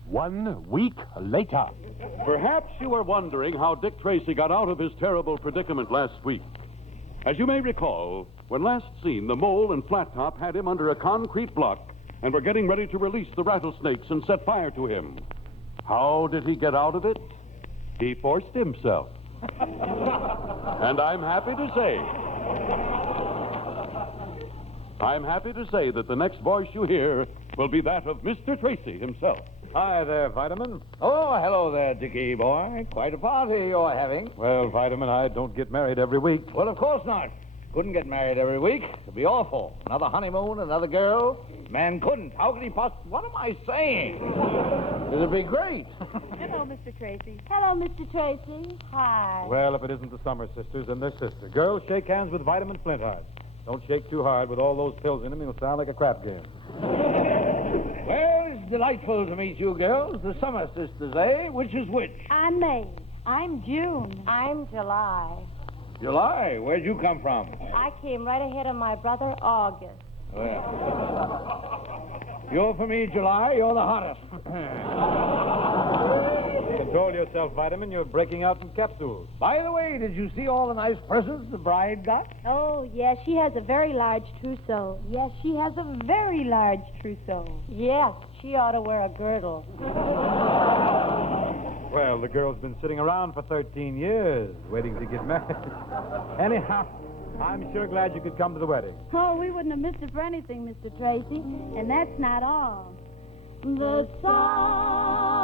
1 week later. Perhaps you are wondering how Dick Tracy got out of his terrible predicament last week. As you may recall, when last seen, the mole and Flattop had him under a concrete block and were getting ready to release the rattlesnakes and set fire to him. How did he get out of it? He forced himself. And I'm happy to say that the next voice you hear will be that of Mr. Tracy himself. Hi there, Vitamin. Oh, hello there, Dickie boy. Quite a party you're having. Well, Vitamin, I don't get married every week. Well, of course not. Couldn't get married every week. It'd be awful. Another honeymoon, another girl. Man couldn't. How could he possibly... What am I saying? It'd be great. Hello, Mr. Tracy. Hello, Mr. Tracy. Hi. Well, if it isn't the Summer Sisters and their sister. Girls, shake hands with Vitamin Flintheart. Don't shake too hard. With all those pills in him, he'll sound like a crap game. Well, it's delightful to meet you girls. The Summer Sisters, eh? Which is which? I'm May. I'm June. I'm July. July. Where'd you come from? I came right ahead of my brother, August. Well, you're for me, July. You're the hottest. Control yourself, Vitamin. You're breaking out in capsules. By the way, did you see all the nice presents the bride got? Oh, yes, she has a very large trousseau. Yes, she has a very large trousseau. Yes, she ought to wear a girdle. Well, the girl's been sitting around for 13 years, waiting to get married. Anyhow, I'm sure glad you could come to the wedding. Oh, we wouldn't have missed it for anything, Mr. Tracy. And that's not all. The Summer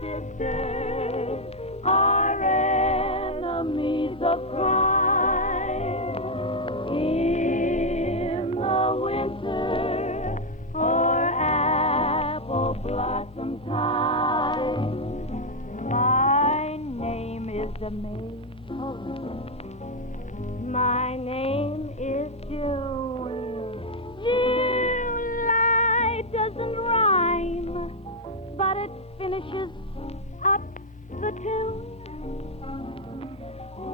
Sisters are enemies of crime. In the winter or apple blossom time, my name is the May. My name is June. July doesn't rhyme, but it finishes up the tune.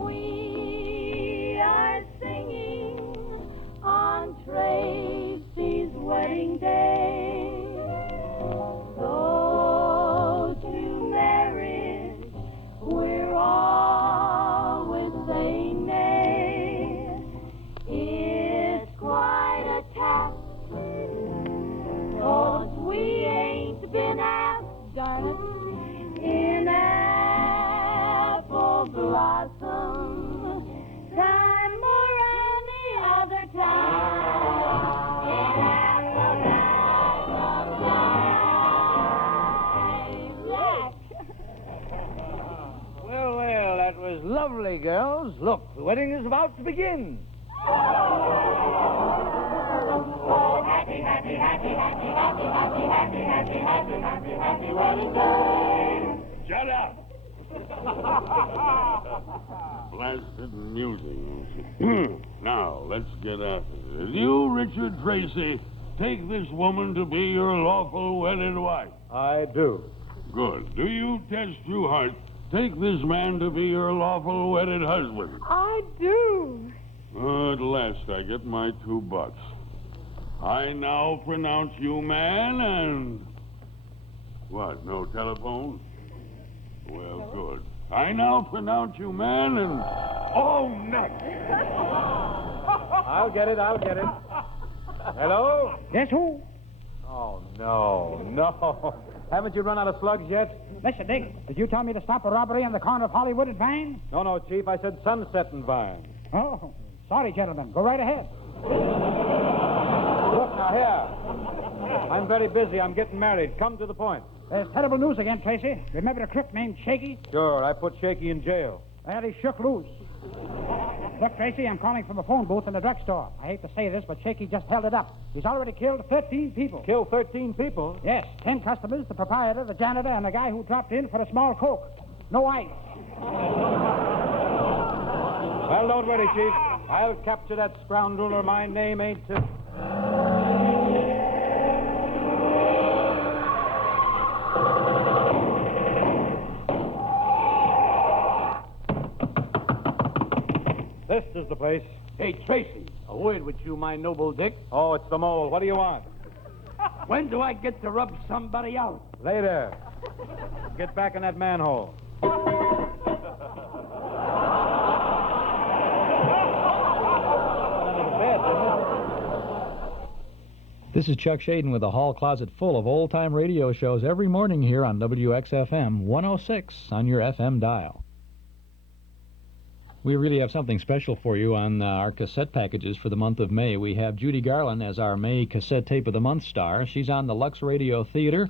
We are singing on Tracy's wedding day. So to marriage, we're always saying nay. It's quite a task, 'cause we ain't been asked, darn it, in apple blossom time or any other time. In apple blossom time. Well, that was lovely, girls. Look, the wedding is about to begin. Oh, happy, happy, happy, happy, happy, happy, happy, happy, happy, happy, happy wedding day. Shut up! Blasted music. Now, let's get after it. You, Richard Tracy, take this woman to be your lawful wedded wife. I do. Good. Do you, Tess Trueheart, take this man to be your lawful wedded husband? I do. last I get my $2. I now pronounce you man and... What, no telephone? Well, good. I now pronounce you man and... Oh, nuts! I'll get it. Hello? Guess who? Oh, no. Haven't you run out of slugs yet? Listen, Dick, did you tell me to stop a robbery on the corner of Hollywood and Vine? No, Chief. I said Sunset and Vine. Oh, sorry, gentlemen. Go right ahead. Look, now, here. I'm very busy. I'm getting married. Come to the point. There's terrible news again, Tracy. Remember the crook named Shakey? Sure, I put Shakey in jail. Well, he shook loose. Look, Tracy, I'm calling from a phone booth in the drugstore. I hate to say this, but Shakey just held it up. He's already killed 13 people. Killed 13 people? Yes, 10 customers, the proprietor, the janitor, and the guy who dropped in for a small Coke. No ice. Well, don't worry, Chief. I'll capture that scoundrel, or my name ain't... This is the place. Hey, Tracy, a word with you, my noble Dick. Oh, it's the mole. What do you want? When do I get to rub somebody out? Later. Get back in that manhole. This is Chuck Shaden with a hall closet full of old-time radio shows every morning here on WXFM 106 on your FM dial. We really have something special for you on our cassette packages for the month of May. We have Judy Garland as our May Cassette Tape of the Month star. She's on the Lux Radio Theater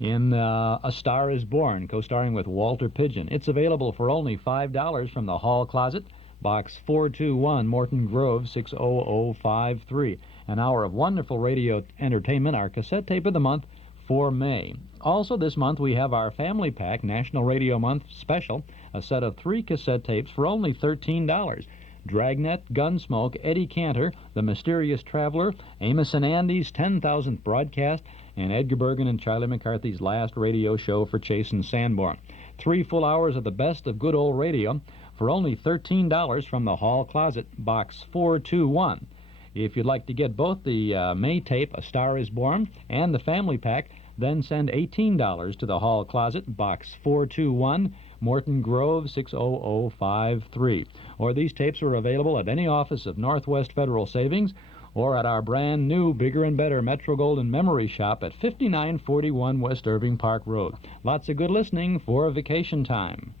in A Star is Born, co-starring with Walter Pidgeon. It's available for only $5 from the hall closet, Box 421, Morton Grove, 60053. An hour of wonderful radio entertainment, our Cassette Tape of the Month for May. Also this month we have our Family Pack National Radio Month special, a set of 3 cassette tapes for only $13. Dragnet, Gunsmoke, Eddie Cantor, The Mysterious Traveler, Amos and Andy's 10,000th broadcast, and Edgar Bergen and Charlie McCarthy's last radio show for Chase and Sanborn. 3 full hours of the best of good old radio for only $13 from the hall closet, Box 421. If you'd like to get both the May tape, A Star is Born, and the Family Pack, then send $18 to the hall closet, Box 421, Morton Grove, 60053. Or these tapes are available at any office of Northwest Federal Savings or at our brand new, bigger and better Metro-Goldwyn Memory Shop at 5941 West Irving Park Road. Lots of good listening for vacation time.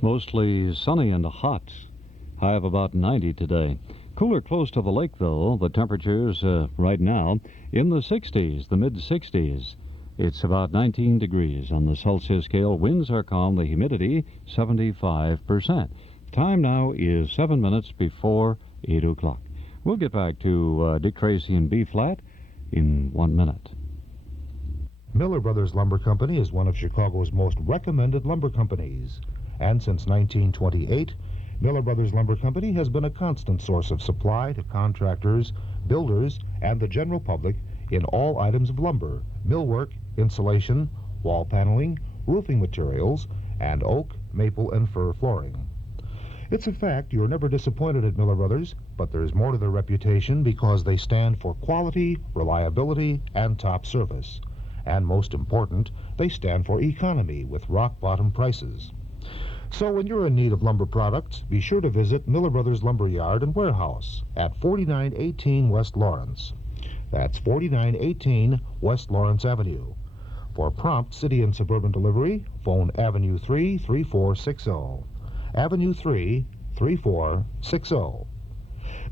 Mostly sunny and hot. High of about 90 today. Cooler close to the lake, though. The temperatures right now in the 60s, the mid-60s. It's about 19 degrees on the Celsius scale. Winds are calm. The humidity, 75%. Time now is 7 minutes before 8 o'clock. We'll get back to Dick Tracy and B-Flat in 1 minute. Miller Brothers Lumber Company is one of Chicago's most recommended lumber companies. And since 1928, Miller Brothers Lumber Company has been a constant source of supply to contractors, builders, and the general public in all items of lumber, millwork, insulation, wall paneling, roofing materials, and oak, maple, and fir flooring. It's a fact you're never disappointed at Miller Brothers, but there's more to their reputation because they stand for quality, reliability, and top service. And most important, they stand for economy with rock-bottom prices. So when you're in need of lumber products, be sure to visit Miller Brothers Lumber Yard and Warehouse at 4918 West Lawrence. That's 4918 West Lawrence Avenue. For prompt city and suburban delivery, phone Avenue 3 3460. Avenue 3 3460.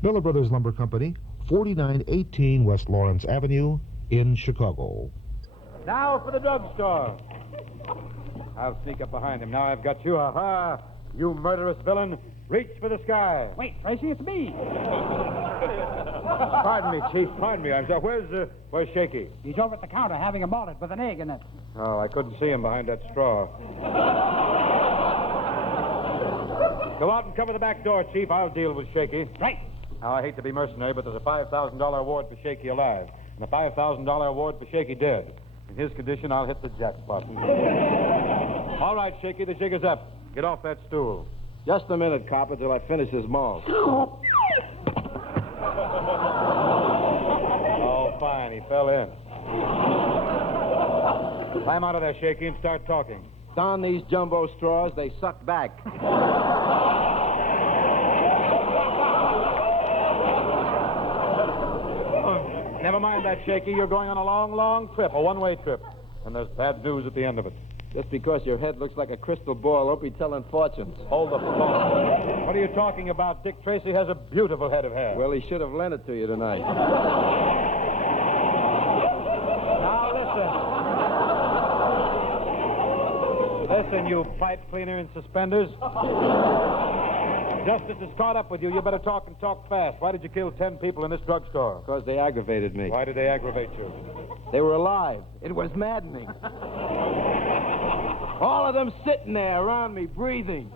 Miller Brothers Lumber Company, 4918 West Lawrence Avenue in Chicago. Now for the drugstore. I'll sneak up behind him. Now I've got you. Aha! You murderous villain. Reach for the sky. Wait, Tracy, it's me. Pardon me, Chief. Pardon me. I'm sorry. Where's Shakey? He's over at the counter having a mullet with an egg in it. Oh, I couldn't see him behind that straw. Go out and cover the back door, Chief. I'll deal with Shakey. Right. Now, I hate to be mercenary, but there's a $5,000 award for Shakey alive and a $5,000 award for Shakey dead. In his condition, I'll hit the jackpot. All right, Shakey, the jig is up. Get off that stool. Just a minute, copper, till I finish this malt. Oh, fine. He fell in. Climb out of there, Shakey, and start talking. Don these jumbo straws, they suck back. Never mind that, Shakey. You're going on a long, long trip, a one-way trip. And there's bad news at the end of it. Just because your head looks like a crystal ball, don't be telling fortunes. Hold the phone. What are you talking about? Dick Tracy has a beautiful head of hair. Well, he should have lent it to you tonight. Now, listen. Listen, you pipe cleaner in suspenders. Justice is caught up with you. You better talk and talk fast. Why did you kill 10 people in this drugstore? Because they aggravated me. Why did they aggravate you? They were alive. It was maddening. All of them sitting there around me, breathing.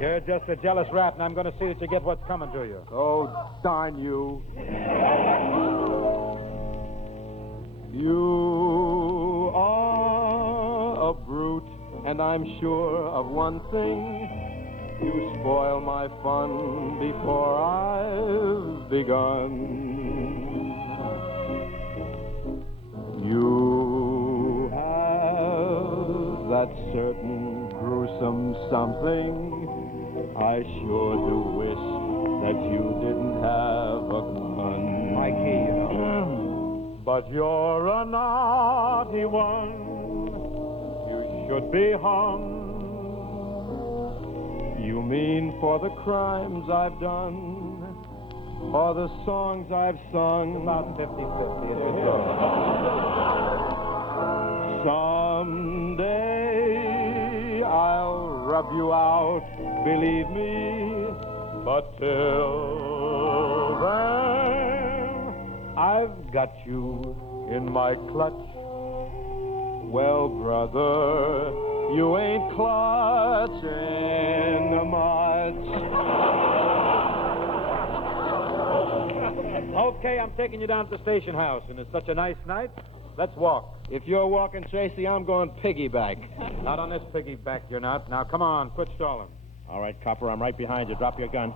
You're just a jealous rat, and I'm going to see that you get what's coming to you. Oh, darn you. You are a brute, and I'm sure of one thing. You spoil my fun before I've begun. You have that certain gruesome something. I sure do wish that you didn't have a gun. My key, you know. But you're a naughty one. You should be hung. You mean for the crimes I've done, or the songs I've sung? About 50-50. It would go. Someday I'll rub you out, believe me, but till then I've got you in my clutch. Well, brother, you ain't clutching much. Okay, I'm taking you down to the station house, and it's such a nice night. Let's walk. If you're walking, Tracy, I'm going piggyback. Not on this piggyback, you're not. Now, come on, quit stalling. All right, copper, I'm right behind you. Drop your gun.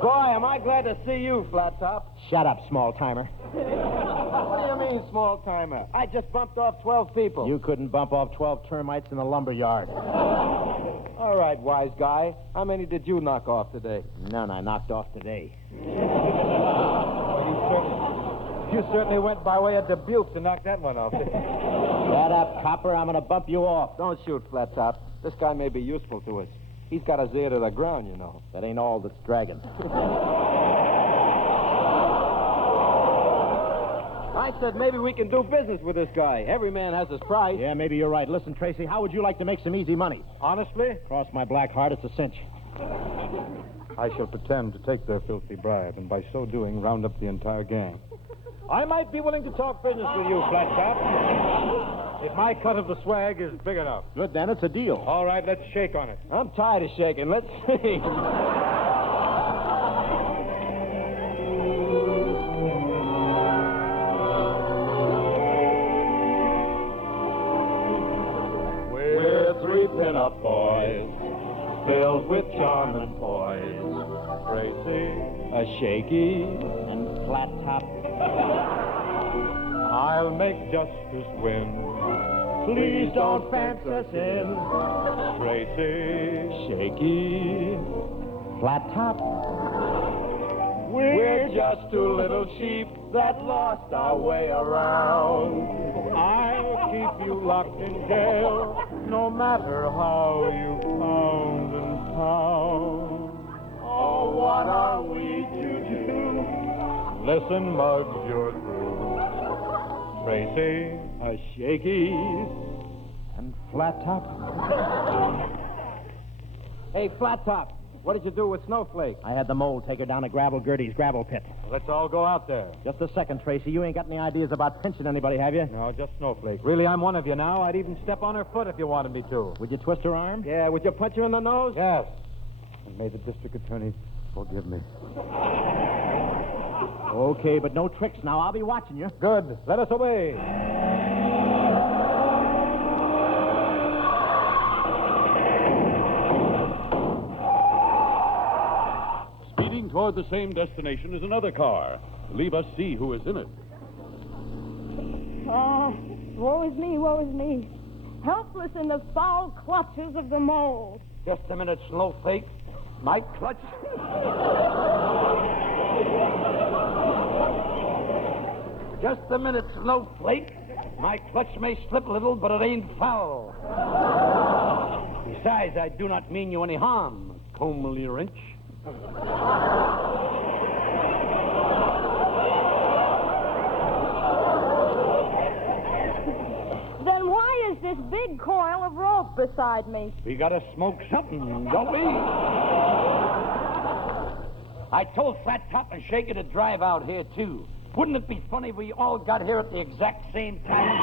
Boy, am I glad to see you, Flattop. Shut up, small-timer. What do you mean, small-timer? I just bumped off 12 people. You couldn't bump off 12 termites in the lumber yard. All right, wise guy. How many did you knock off today? None I knocked off today. You certainly went by way of Dubuque to knock that one off. Shut up, copper. I'm going to bump you off. Don't shoot, Flattop. This guy may be useful to us. He's got his ear to the ground, you know. That ain't all that's dragging. I said maybe we can do business with this guy. Every man has his price. Yeah, maybe you're right. Listen, Tracy, how would you like to make some easy money? Honestly? Cross my black heart, it's a cinch. I shall pretend to take their filthy bribe, and by so doing, round up the entire gang. I might be willing to talk business with you, Flattop. If my cut of the swag is big enough. Good, then. It's a deal. All right, let's shake on it. I'm tired of shaking. Let's see. We're three pin-up boys, filled with charm and poise. Tracy, a Shakey, and Flattop. I'll make justice win. Please don't fence us in. Tracy, Shakey, Flattop. We're just two little sheep that lost our way around. I'll keep you locked in jail, no matter how you pound and pound. Oh, what are we to do? Listen, Muggs, you're through. Tracy, a Shakey, and Flattop. Hey, Flattop, what did you do with Snowflake? I had the mole take her down to Girtie's gravel pit. Let's all go out there. Just a second, Tracy. You ain't got any ideas about pinching anybody, have you? No, just Snowflake. Really, I'm one of you now. I'd even step on her foot if you wanted me to. Would you twist her arm? Yeah, would you punch her in the nose? Yes. And may the district attorney forgive me. Okay, but no tricks now. I'll be watching you. Good. Let us away. toward the same destination as another car. Leave us see who is in it. Oh, woe is me, woe is me. Helpless in the foul clutches of the mold. Just a minute, Snowflake. My clutch. Just a minute, Snowflake. My clutch may slip a little, but it ain't foul. Besides, I do not mean you any harm, comely wrench. Then why is this big coil of rope beside me? We gotta smoke something, don't we? I told Flattop and Shakey to drive out here, too. Wouldn't it be funny if we all got here at the exact same time?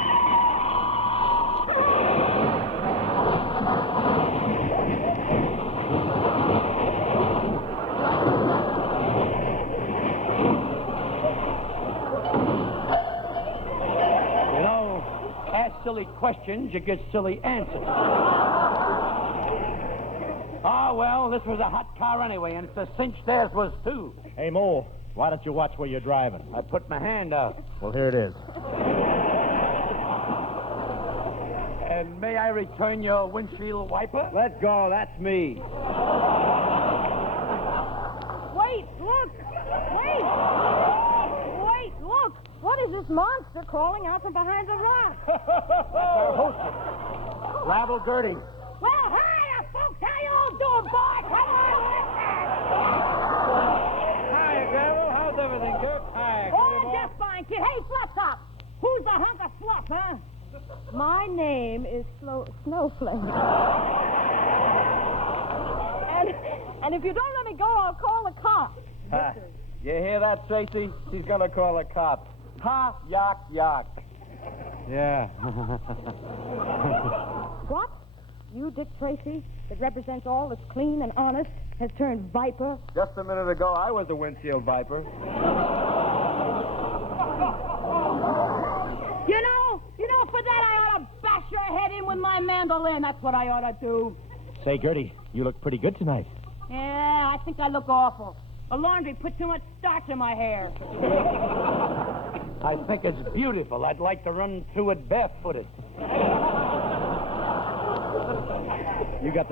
You know, ask silly questions, you get silly answers. Oh, well, this was a hot car anyway, and it's a cinch theirs was, too. Hey, Mo, why don't you watch where you're driving? I put my hand out. Well, here it is. And may I return your windshield wiper? Let go, that's me. Wait, look! Wait! Wait, look! What is this monster crawling out from behind the rock? Our hostess, Rabble Girtie. Well, hiya, folks! How you all doing, boy? Come on, Hi, Gravel. How's everything, Kirk? Hi. oh, just fine, kid. Hey, Flattop! Who's the hunk of fluff, huh? My name is Snowflake. and if you don't let me go, I'll call the cops. You hear that, Tracy? She's gonna call a cop. Ha, yak, yak. Yeah. What? You, Dick Tracy, that represents all that's clean and honest, has turned viper? Just a minute ago, I was a windshield viper. You know, for that I ought to bash your head in with my mandolin. That's what I ought to do. Say, Girtie, you look pretty good tonight. Yeah, I think I look awful. The laundry put too much starch in my hair. I think it's beautiful. I'd like to run through it barefooted. You got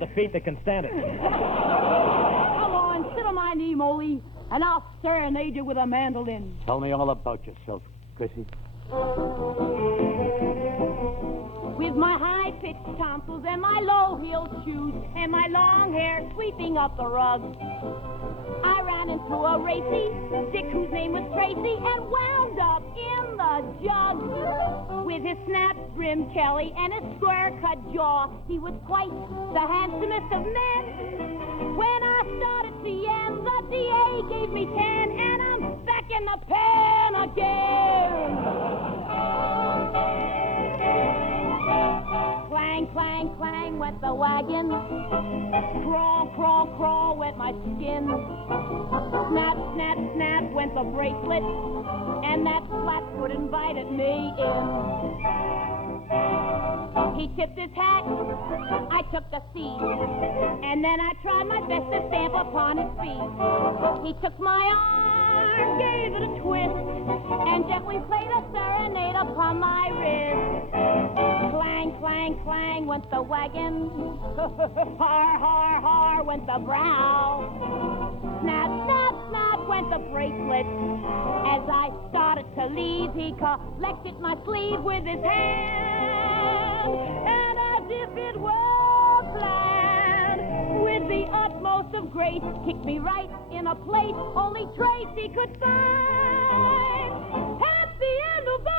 the feet that can stand it. Come on, sit on my knee, Molly, and I'll serenade you with a mandolin. Tell me all about yourself, Chrissy. With my high-pitched tonsils and my low-heeled shoes and my long hair sweeping up the rug, I ran into a racy Dick whose name was Tracy and wound up in the jug. With his snap-brimmed Kelly and his square-cut jaw, he was quite the handsomest of men. When I started to yen, the DA gave me 10, and I'm back in the pen again. Clang, clang, clang went the wagon. Crawl, crawl, crawl went my skin. Snap, snap, snap went the bracelet. And that flatfoot invited me in. He tipped his hat, I took the seat, and then I tried my best to stamp upon his feet. He took my arm, gave it a twist, and gently played a serenade upon my wrist. Clang, clang, clang went the wagon. Har, har, har went the brow. Snap, snap, snap went the bracelet. As I started to leave, he collected my sleeve with his hand. And as if it were planned, with the utmost of grace, kicked me right in a place only Tracy could find. At the end of the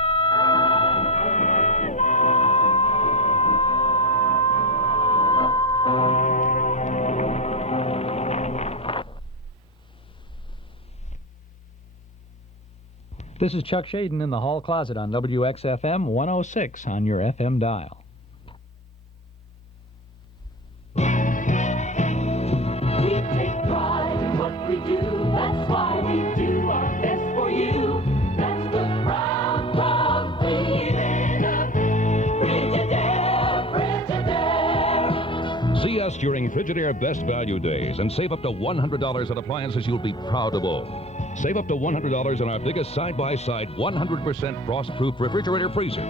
This is Chuck Shaden in the hall closet on WXFM 106 on your FM dial. We take pride in what we do. That's why we do our best for you. That's the proud, proud feeling. Frigidaire, Frigidaire. us during Frigidaire Best Value Days and save up to $100 on appliances you'll be proud to own. Save up to $100 on our biggest side-by-side 100% frost-proof refrigerator freezer,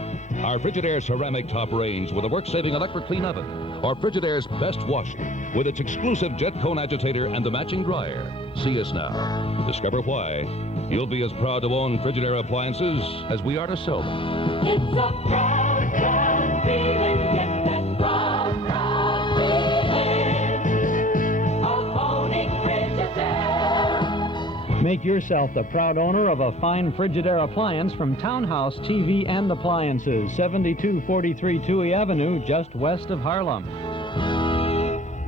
our Frigidaire ceramic top range with a work-saving electric clean oven, or Frigidaire's best washer with its exclusive jet cone agitator and the matching dryer. See us now. Discover why. You'll be as proud to own Frigidaire appliances as we are to sell them. It's a proud, proud feeling. Get that proud, proud feeling of owning Frigidaire. Make yourself the proud owner of a fine Frigidaire appliance from Townhouse TV and Appliances, 7243 Touhy Avenue, just west of Harlem.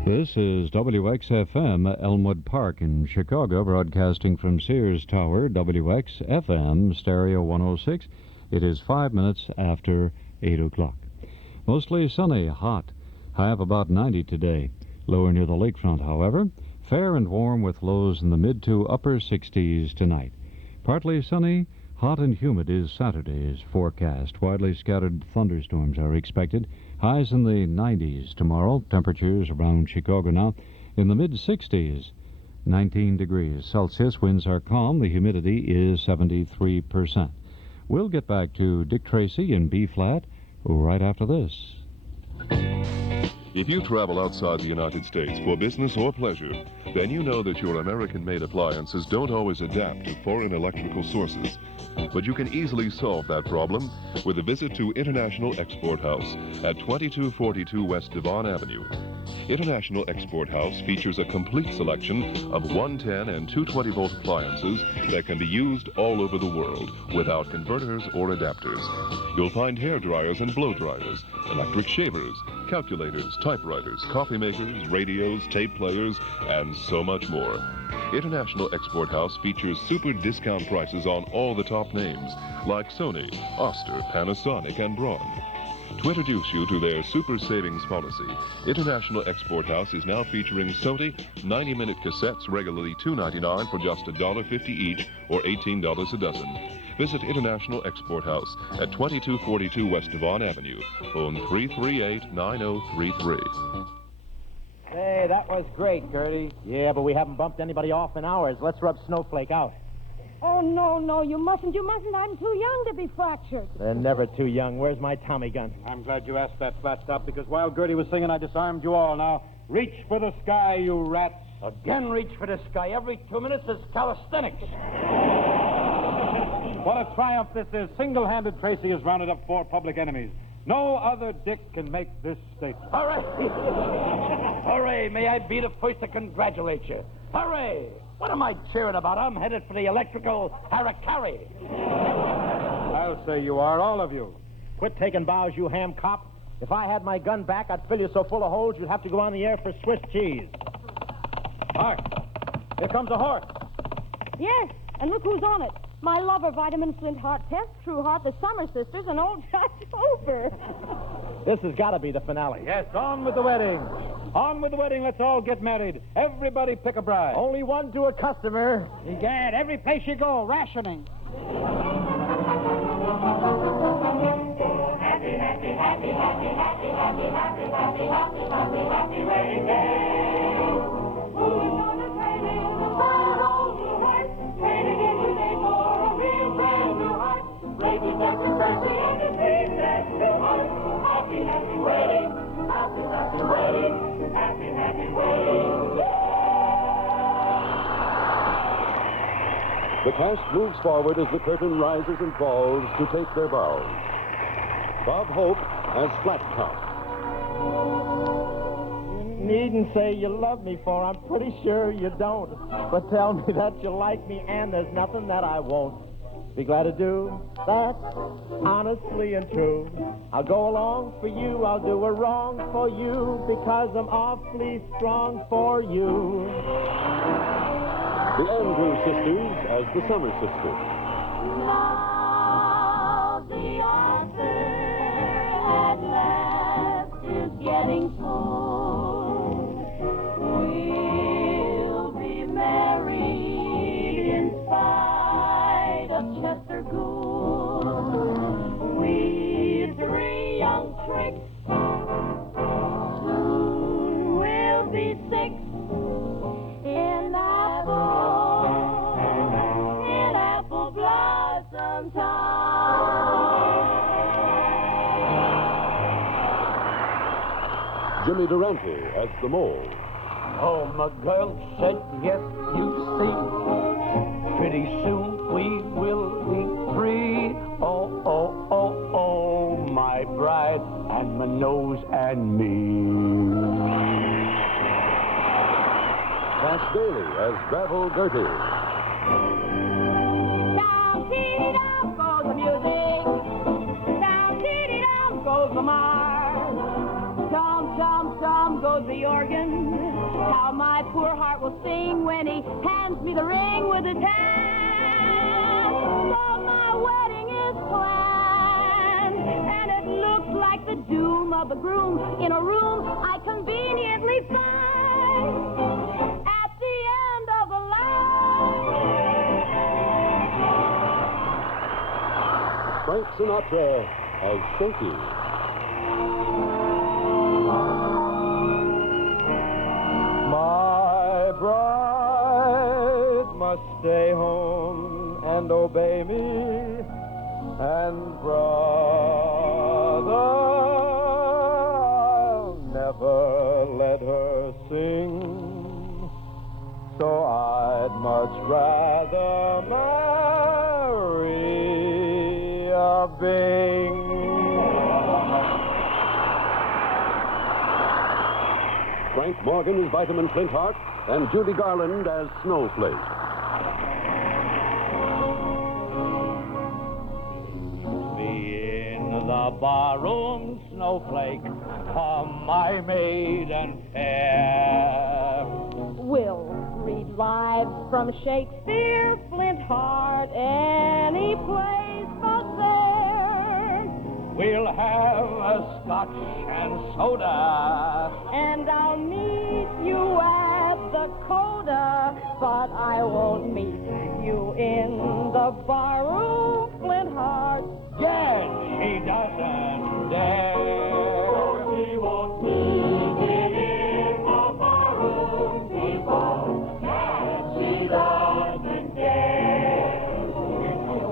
This is WXFM, Elmwood Park in Chicago, broadcasting from Sears Tower, WXFM, Stereo 106. It is 5 minutes after 8 o'clock. Mostly sunny, hot. High of about 90 today. Lower near the lakefront, however. Fair and warm with lows in the mid to upper 60s tonight. Partly sunny, hot and humid is Saturday's forecast. Widely scattered thunderstorms are expected. Highs in the 90s tomorrow. Temperatures around Chicago now in the mid-60s. 19 degrees Celsius. Winds are calm. The humidity is 73%. We'll get back to Dick Tracy in B-flat right after this. If you travel outside the United States for business or pleasure, then you know that your American-made appliances don't always adapt to foreign electrical sources. But you can easily solve that problem with a visit to International Export House at 2242 West Devon Avenue. International Export House features a complete selection of 110 and 220-volt appliances that can be used all over the world without converters or adapters. You'll find hair dryers and blow dryers, electric shavers, calculators, typewriters, coffee makers, radios, tape players, and so much more. International Export House features super discount prices on all the top names, like Sony, Oster, Panasonic, and Braun. To introduce you to their super savings policy, International Export House is now featuring Sony 90-minute cassettes, regularly $2.99 for just $1.50 each, or $18 a dozen. Visit International Export House at 2242 West Devon Avenue. Phone 338-9033. Hey, that was great, Girtie. Yeah, but we haven't bumped anybody off in hours. Let's rub Snowflake out. Oh, no, you mustn't. I'm too young to be fractured. They're never too young. Where's my Tommy gun? I'm glad you asked that, Flattop, because while Girtie was singing, I disarmed you all. Now, reach for the sky, you rats. Again, reach for the sky. Every 2 minutes is calisthenics. What a triumph this is. Single-handed, Tracy has rounded up 4 public enemies. No other Dick can make this statement. Hooray! Hooray! May I be the first to congratulate you. Hooray! What am I cheering about? I'm headed for the electrical harakiri. I'll say you are, all of you. Quit taking bows, you ham cop. If I had my gun back, I'd fill you so full of holes you'd have to go on the air for Swiss cheese. Hark! Here comes a horse. Yes, and look who's on it. My lover, Vitamin Flintheart, Tess, Trueheart, the Summer Sisters, and old Judge Hoover. This has got to be the finale. Yes, on with the wedding. On with the wedding. Let's all get married. Everybody pick a bride. Only one to a customer. Egad, every place you go, rationing. Happy, happy, happy, happy, happy, happy, happy, happy, happy, happy, happy wedding day. Who's gonna trade in the fine old blue heart? Trade it in today for a real brand new heart. Lady Captain Tracy and the big that heart. Happy, happy wedding. Happy, happy wedding. Happy, happy wedding. The cast moves forward as the curtain rises and falls to take their bows. Bob Hope as Flattop. You needn't say you love me, for I'm pretty sure you don't. But tell me that you like me, and there's nothing that I won't. Be glad to do that, honestly and true. I'll go along for you, I'll do a wrong for you, because I'm awfully strong for you. The Andrews sisters as the Summer Sisters. Now the author at last is getting full. We'll be married in spite of Chester Gould. We've 3 young tricks. Soon we'll Jimmy Durante as the mole. Oh, my girl said yes, you see. Pretty soon we will be free. Oh, oh, oh, oh, my bride and my nose and me. That's Daley as Gravel Girtie. Down, dee, down goes the music. Down, dee, down goes the Mars. Tom, tom, tom goes the organ. How my poor heart will sing when he hands me the ring with his hand. So my wedding is planned, and it looks like the doom of the groom in a room I conveniently find at the end of the line. Frank Sinatra as Shakey. My bride must stay home and obey me, and brother, I'll never let her sing, so I'd much rather marry a Bing. Frank Morgan as Vitamin Flintheart, and Judy Garland as Snowflake. Be in the barroom, Snowflake, come my maiden fair. We'll read lives from Shakespeare, Flintheart, any place but there. We'll have a scotch and soda, and I'll meet you at the coda, but I won't meet you in the barroom, Flintheart. Yes, she doesn't dare. She won't meet it in the barroom, people, and she doesn't dare.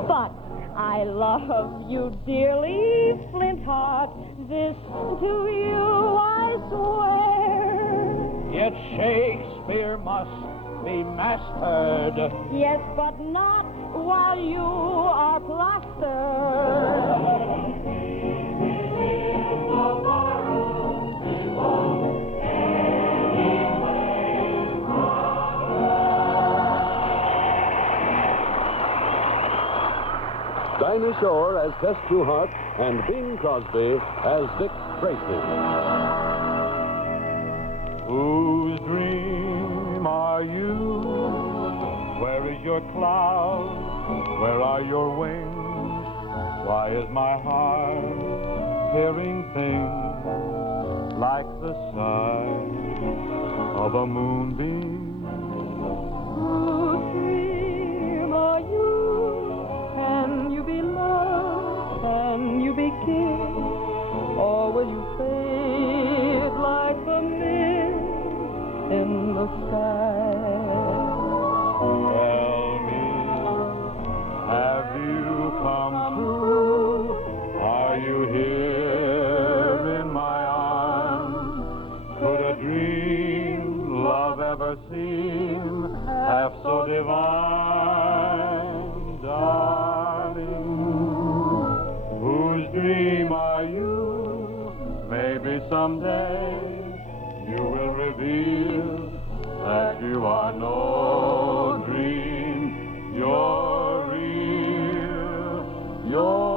But I love you dearly, Flintheart. This to you I swear. Yet Shakespeare must be mastered. Yes, but not while you are plastered. Dinah Shore as Tess Trueheart, and Bing Crosby as Dick Tracy. Whose dream are you? Where is your cloud? Where are your wings? Why is my heart hearing things like the sigh of a moonbeam? Whose dream are you? Can you be loved? Can you be kissed? Or will you fade like the mist in the sky? Tell me, have you come through? Are you here in my arms? Could a dream love ever seem half so divine, darling? Whose dream are you? Maybe someday you will reveal that you are no dream, you're real, you're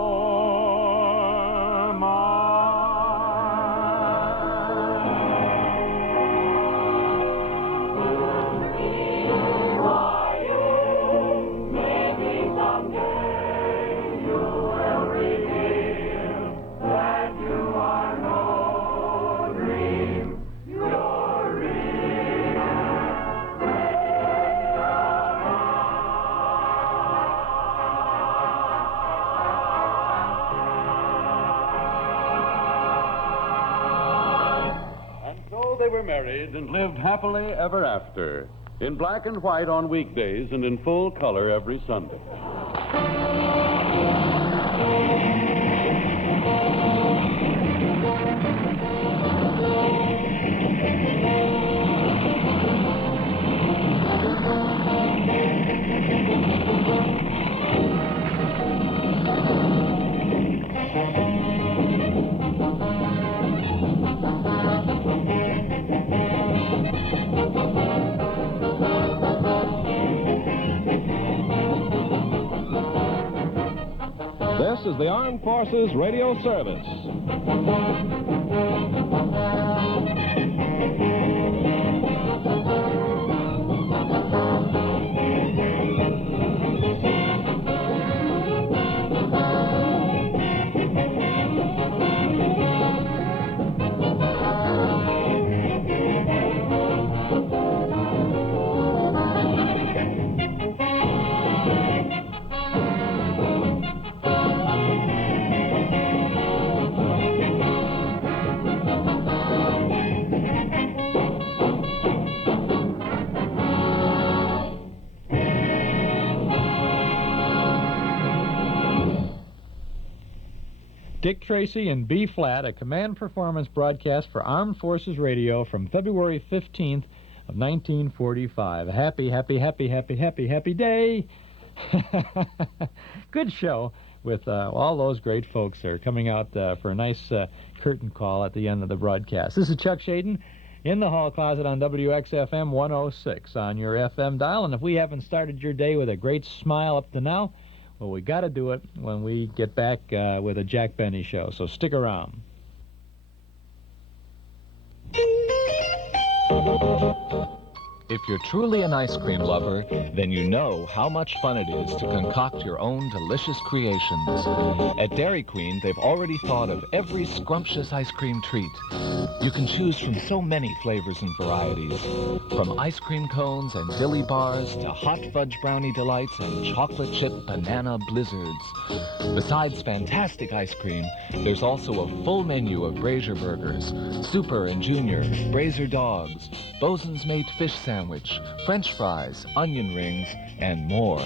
They were married and lived happily ever after, in black and white on weekdays and in full color every Sunday. is the Armed Forces Radio Service. Dick Tracy in B-flat, a command performance broadcast for Armed Forces Radio from February 15th of 1945. Happy, happy, happy, happy, happy, happy day. Good show with all those great folks there coming out for a nice curtain call at the end of the broadcast. This is Chuck Shaden in the hall closet on WXFM 106 on your FM dial. And if we haven't started your day with a great smile up to now, well, we got to do it when we get back with a Jack Benny show, so stick around. If you're truly an ice cream lover, then you know how much fun it is to concoct your own delicious creations. At Dairy Queen, they've already thought of every scrumptious ice cream treat. You can choose from so many flavors and varieties, from ice cream cones and dilly bars to hot fudge brownie delights and chocolate chip banana blizzards. Besides fantastic ice cream, there's also a full menu of Brazier burgers, Super and Junior, Brazier dogs, Bosun's Mate fish sandwich, French fries, onion rings, and more.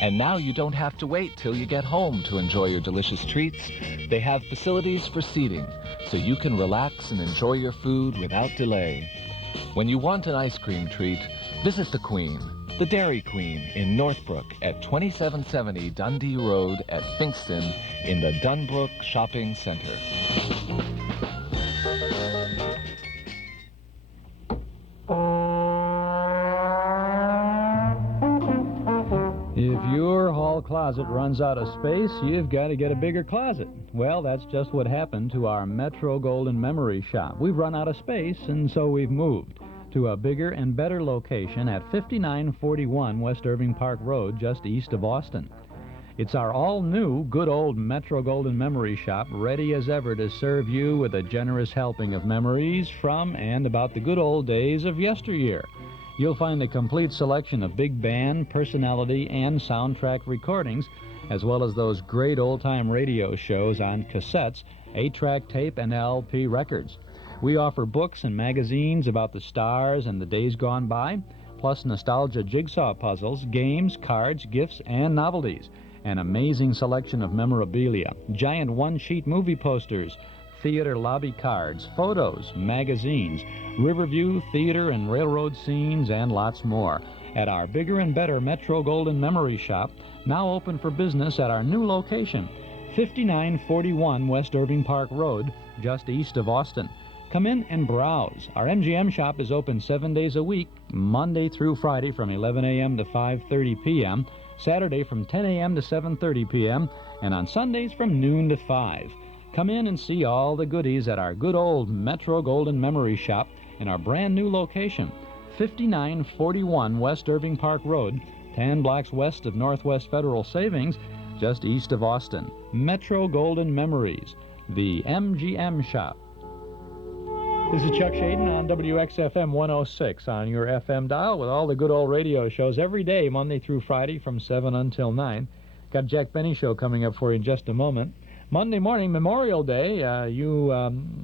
And now you don't have to wait till you get home to enjoy your delicious treats. They have facilities for seating, so you can relax and enjoy your food without delay. When you want an ice cream treat, visit the Queen, the Dairy Queen in Northbrook at 2770 Dundee Road at Finkston in the Dunbrook Shopping Center. If your hall closet runs out of space, you've got to get a bigger closet. Well, that's just what happened to our Metro Golden Memory Shop. We've run out of space, and so we've moved to a bigger and better location at 5941 West Irving Park Road, just east of Austin. It's our all-new, good old Metro Golden Memory Shop, ready as ever to serve you with a generous helping of memories from and about the good old days of yesteryear. You'll find a complete selection of big band, personality, and soundtrack recordings, as well as those great old-time radio shows on cassettes, 8-track tape, and LP records. We offer books and magazines about the stars and the days gone by, plus nostalgia jigsaw puzzles, games, cards, gifts, and novelties. An amazing selection of memorabilia, giant one-sheet movie posters, theater lobby cards, photos, magazines, Riverview, theater and railroad scenes, and lots more at our bigger and better Metro Golden Memory Shop, now open for business at our new location, 5941 West Irving Park Road, just east of Austin. Come in and browse. Our MGM shop is open 7 days a week, Monday through Friday from 11 a.m. to 5:30 p.m., Saturday from 10 a.m. to 7:30 p.m., and on Sundays from noon to 5. Come in and see all the goodies at our good old Metro Golden Memory Shop in our brand new location, 5941 West Irving Park Road, 10 blocks west of Northwest Federal Savings, just east of Austin. Metro Golden Memories, the MGM shop. This is Chuck Shaden on WXFM 106 on your FM dial with all the good old radio shows every day, Monday through Friday from 7 until 9. Got a Jack Benny show coming up for you in just a moment. Monday morning, Memorial Day, you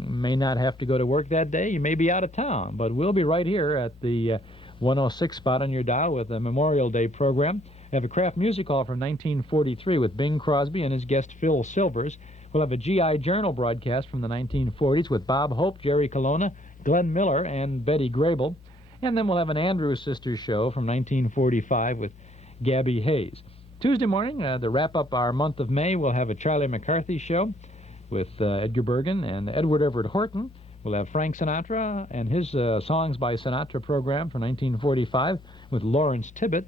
may not have to go to work that day. You may be out of town, but we'll be right here at the 106 spot on your dial with the Memorial Day program. We have a craft music hall from 1943 with Bing Crosby and his guest Phil Silvers. We'll have a GI Journal broadcast from the 1940s with Bob Hope, Jerry Colonna, Glenn Miller, and Betty Grable. And then we'll have an Andrews Sisters show from 1945 with Gabby Hayes. Tuesday morning, to wrap up our month of May, we'll have a Charlie McCarthy show with Edgar Bergen and Edward Everett Horton. We'll have Frank Sinatra and his Songs by Sinatra program from 1945 with Lawrence Tibbett.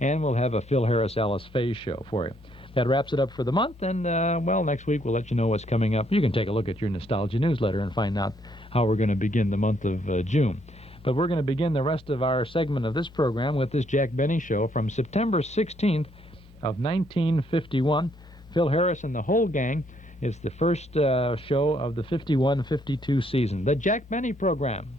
And we'll have a Phil Harris Alice Faye show for you. That wraps it up for the month, and, well, next week we'll let you know what's coming up. You can take a look at your Nostalgia newsletter and find out how we're going to begin the month of June. But we're going to begin the rest of our segment of this program with this Jack Benny show from September 16th of 1951. Phil Harris and the whole gang is the first show of the 51-52 season. The Jack Benny program.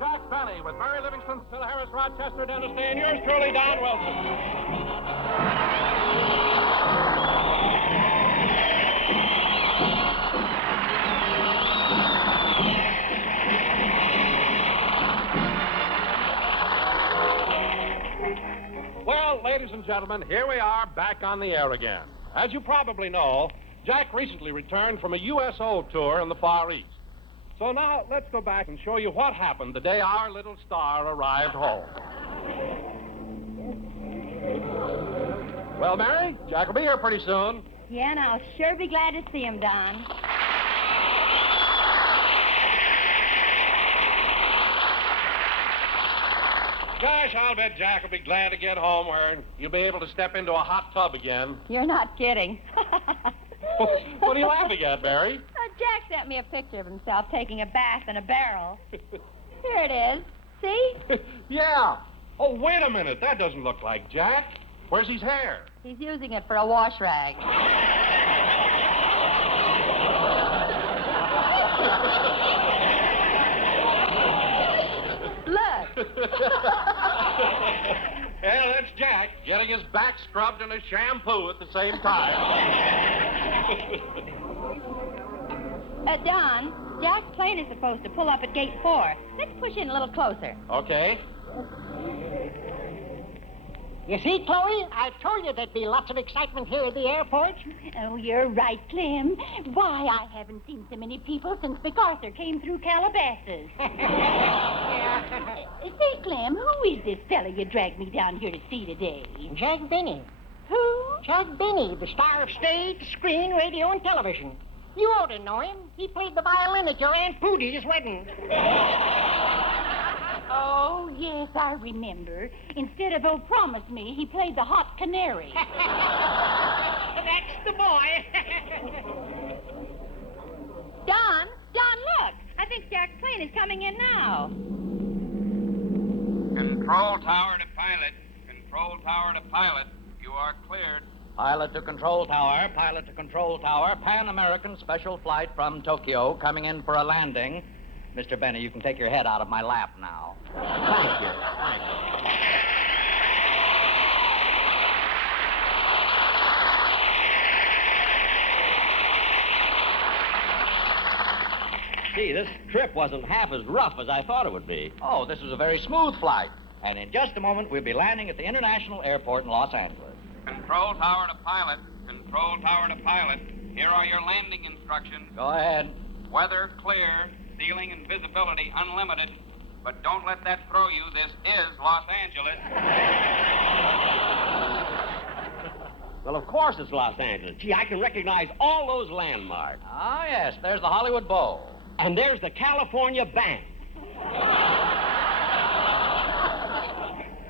Jack Benny with Mary Livingston, Phil Harris, Rochester, Dennis Day, and yours truly, Don Wilson. Well, ladies and gentlemen, here we are back on the air again. As you probably know, Jack recently returned from a USO tour in the Far East. So now, let's go back and show you what happened the day our little star arrived home. Well, Mary, Jack will be here pretty soon. Yeah, and I'll sure be glad to see him, Don. Gosh, I'll bet Jack will be glad to get home where you'll be able to step into a hot tub again. You're not kidding. What are you laughing at, Mary? Jack sent me a picture of himself taking a bath in a barrel. Here it is. See? Yeah. Oh, wait a minute. That doesn't look like Jack. Where's his hair? He's using it for a wash rag. Look. Yeah, that's Jack getting his back scrubbed and his shampoo at the same time. Don, Jack's plane is supposed to pull up at gate 4. Let's push in a little closer. Okay. You see, Chloe, I told you there'd be lots of excitement here at the airport. Oh, you're right, Clem. Why, I haven't seen so many people since MacArthur came through Calabasas. Say, Clem, who is this fella you dragged me down here to see today? Jack Benny. Who? Jack Benny, the star of stage, screen, radio, and television. You ought to know him. He played the violin at your Aunt Pootie's wedding. Oh, yes, I remember. Instead of Oh, Promise Me, he played the Hot Canary. That's the boy. Don, look. I think Jack's plane is coming in now. Control tower to pilot. Control tower to pilot. You are cleared. Pilot to control tower, pilot to control tower. Pan American special flight from Tokyo coming in for a landing. Mr. Benny, you can take your head out of my lap now. Thank you. Thank you. Gee, this trip wasn't half as rough as I thought it would be. Oh, this was a very smooth flight. And in just a moment, we'll be landing at the International Airport in Los Angeles. Control tower to pilot. Control tower to pilot. Here are your landing instructions. Go ahead. Weather clear. Ceiling and visibility unlimited. But don't let that throw you. This is Los Angeles. Well, of course it's Los Angeles. Gee, I can recognize all those landmarks. Ah, yes, there's the Hollywood Bowl. And there's the California Bank.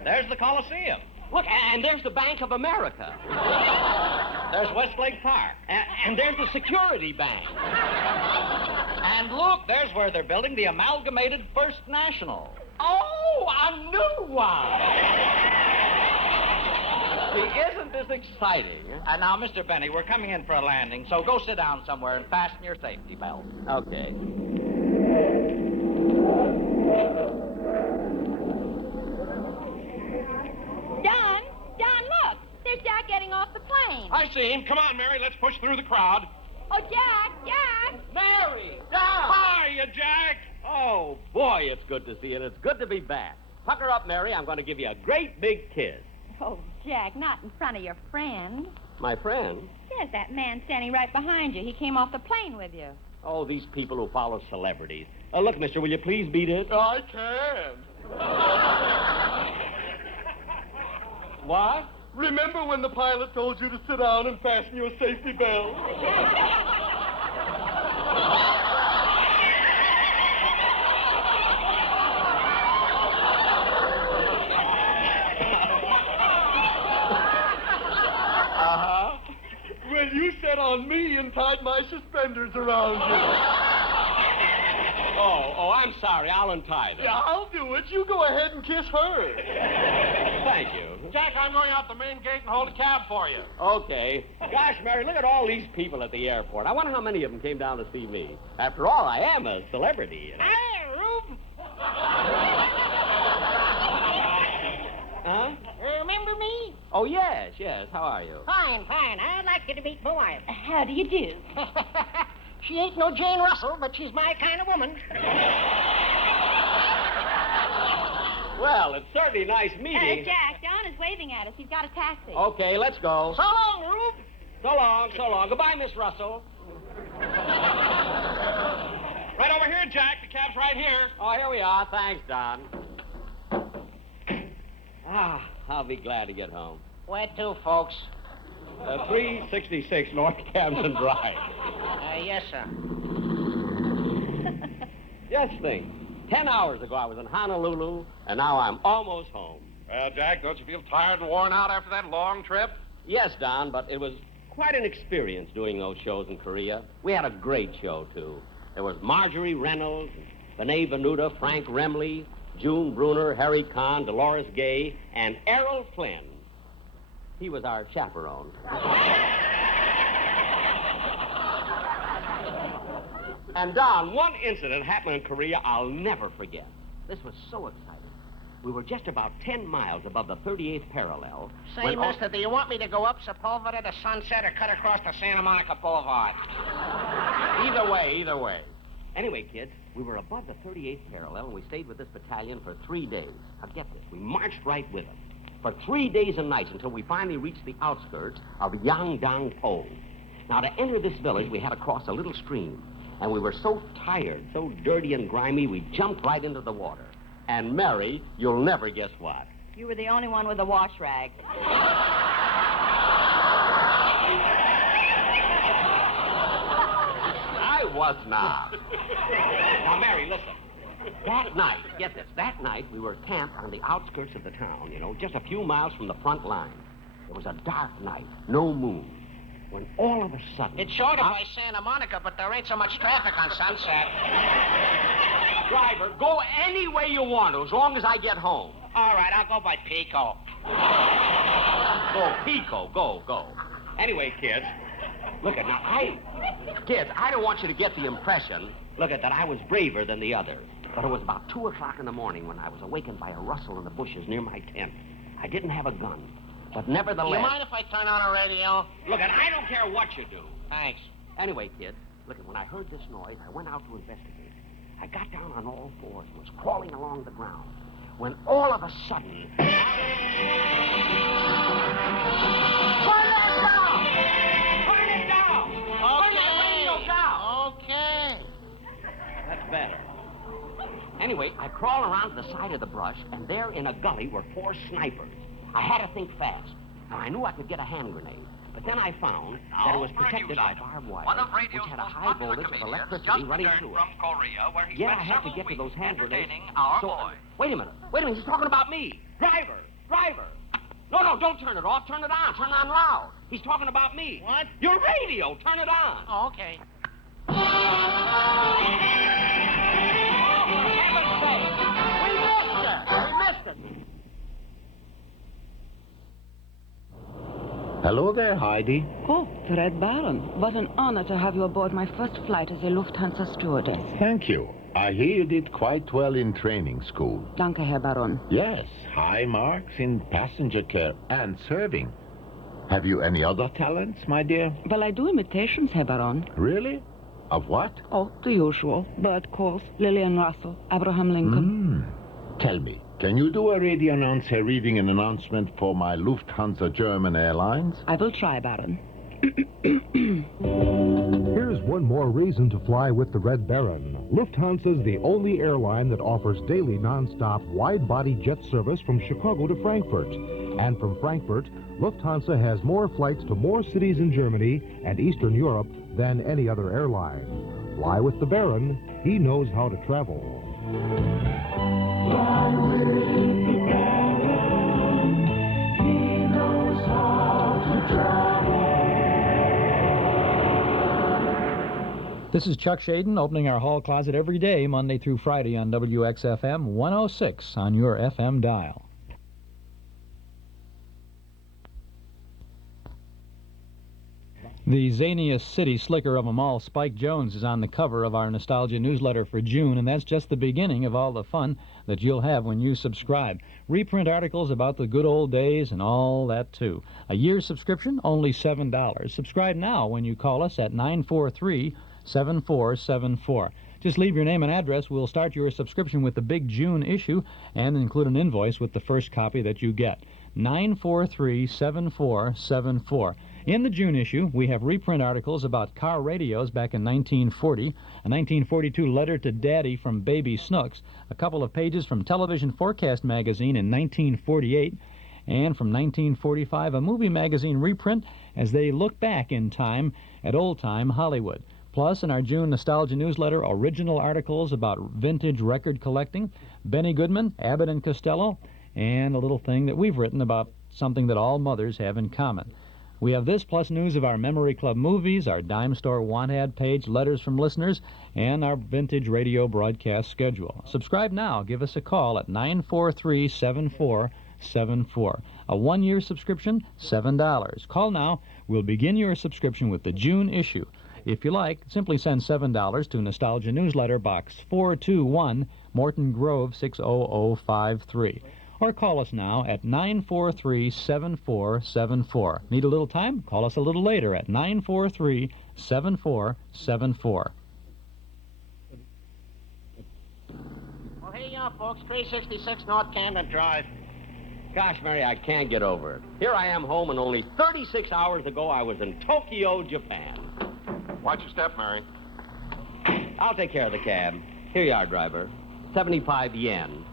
There's the Coliseum. Look, and there's the Bank of America. There's Westlake Park. And there's the Security Bank. And look, there's where they're building the Amalgamated First National. Oh, a new one! See, isn't this exciting? And now, Mr. Benny, we're coming in for a landing, so go sit down somewhere and fasten your safety belt. Okay. Don, look. There's Jack getting off the plane. I see him. Come on, Mary. Let's push through the crowd. Oh, Jack! Mary! Down! Hiya, Jack! Oh, boy, it's good to see you, and it's good to be back. Pucker up, Mary. I'm going to give you a great big kiss. Oh, Jack, not in front of your friend. My friend? There's that man standing right behind you. He came off the plane with you. Oh, these people who follow celebrities. Look, mister, will you please beat it? I can. What? Remember when the pilot told you to sit down and fasten your safety belt? get on me and tied my suspenders around you. Oh, I'm sorry. I'll untie them. Yeah, I'll do it. You go ahead and kiss her. Thank you. Jack, I'm going out the main gate and hold a cab for you. Okay. Gosh, Mary, look at all these people at the airport. I wonder how many of them came down to see me. After all, I am a celebrity. Hey, Rube. Huh? Remember me? Oh, yes. How are you? Fine. I'd like you to meet my wife. How do you do? She ain't no Jane Russell, but she's my kind of woman. Well, it's certainly nice meeting. Jack, Don is waving at us. He's got a taxi. Okay, let's go. So long, Rube. So long. Goodbye, Miss Russell. Right over here, Jack. The cab's right here. Oh, here we are. Thanks, Don. I'll be glad to get home. Where to, folks? 366 North Camden Drive. Yes, sir. Just think. 10 hours ago, I was in Honolulu, and now I'm almost home. Well, Jack, don't you feel tired and worn out after that long trip? Yes, Don, but it was quite an experience doing those shows in Korea. We had a great show, too. There was Marjorie Reynolds, Benet Venuta, Frank Remley, June Bruner, Harry Kahn, Dolores Gay, and Errol Flynn. He was our chaperone. And, Don, one incident happened in Korea I'll never forget. This was so exciting. We were just about 10 miles above the 38th parallel. Say, mister, do you want me to go up Sepulveda to Sunset or cut across the Santa Monica Boulevard? Either way. Anyway, kids, we were above the 38th parallel, and we stayed with this battalion for 3 days. Now, get this. We marched right with them for 3 days and nights until we finally reached the outskirts of Yangdang-po. Now, to enter this village, we had to cross a little stream. And we were so tired, so dirty and grimy, we jumped right into the water. And, Mary, you'll never guess what. You were the only one with a wash rag. I was not. Now, Mary, listen. That night, get this, that night we were camped on the outskirts of the town, just a few miles from the front line. It was a dark night, no moon. When all of a sudden... It's shorter by Santa Monica, but there ain't so much traffic on Sunset. Driver, go any way you want to, as long as I get home. All right, I'll go by Pico. Go, Pico, go. Anyway, kids, look at now, I don't want you to get the impression, that I was braver than the others. But it was about 2 o'clock in the morning when I was awakened by a rustle in the bushes near my tent. I didn't have a gun. But nevertheless... You mind if I turn on a radio? I don't care what you do. Thanks. Anyway, kid, when I heard this noise, I went out to investigate. I got down on all fours and was crawling along the ground. When all of a sudden... Turn that down! Turn it down! Okay. Turn that radio down! Okay. That's better. Anyway, I crawled around to the side of the brush, and there in a gully were 4 snipers. I had to think fast. Now, I knew I could get a hand grenade, but then I found that it was protected by barbed wire, which had a high voltage of electricity running through it. Yeah, I had to get to those hand grenades. Wait a minute, he's talking about me. Driver! No, don't turn it off. Turn it on. Turn it on loud. He's talking about me. What? Your radio. Turn it on. Oh, okay. Oh, for heaven's sake. We missed it. Hello there, Heidi. Oh, the Red Baron. What an honor to have you aboard my first flight as a Lufthansa stewardess. Thank you. I hear you did quite well in training school. Danke, Herr Baron. Yes, high marks in passenger care and serving. Have you any other talents, my dear? Well, I do imitations, Herr Baron. Really? Of what? Oh, the usual. Bert Course, Lillian Russell, Abraham Lincoln. Tell me, can you do a radio announcer reading an announcement for my Lufthansa German Airlines? I will try, Baron. Here's one more reason to fly with the Red Baron. Lufthansa's the only airline that offers daily non-stop wide-body jet service from Chicago to Frankfurt. And from Frankfurt, Lufthansa has more flights to more cities in Germany and Eastern Europe than any other airline. Fly with the Baron. He knows how to travel. Fly with the Baron. He knows how to travel. This is Chuck Shaden opening our hall closet every day, Monday through Friday on WXFM 106 on your FM dial. The zaniest city slicker of them all, Spike Jones, is on the cover of our Nostalgia newsletter for June, and that's just the beginning of all the fun that you'll have when you subscribe. Reprint articles about the good old days and all that, too. A year's subscription, only $7. Subscribe now when you call us at 943-7474. Just leave your name and address. We'll start your subscription with the big June issue and include an invoice with the first copy that you get. 943-7474. In the June issue, we have reprint articles about car radios back in 1940, a 1942 letter to Daddy from Baby Snooks, a couple of pages from Television Forecast magazine in 1948, and from 1945, a movie magazine reprint as they look back in time at old-time Hollywood. Plus, in our June Nostalgia newsletter, original articles about vintage record collecting, Benny Goodman, Abbott and Costello, and a little thing that we've written about something that all mothers have in common. We have this, plus news of our Memory Club movies, our Dime Store Want Ad page, letters from listeners, and our vintage radio broadcast schedule. Subscribe now. Give us a call at 943-7474. A one-year subscription, $7. Call now. We'll begin your subscription with the June issue. If you like, simply send $7 to Nostalgia Newsletter Box 421, Morton Grove 60053. Or call us now at 943-7474. Need a little time? Call us a little later at 943-7474. Well, here you are, folks. 366 North Camden Drive. Gosh, Mary, I can't get over it. Here I am home, and only 36 hours ago I was in Tokyo, Japan. Watch your step, Mary. I'll take care of the cab. Here you are, driver. 75 yen.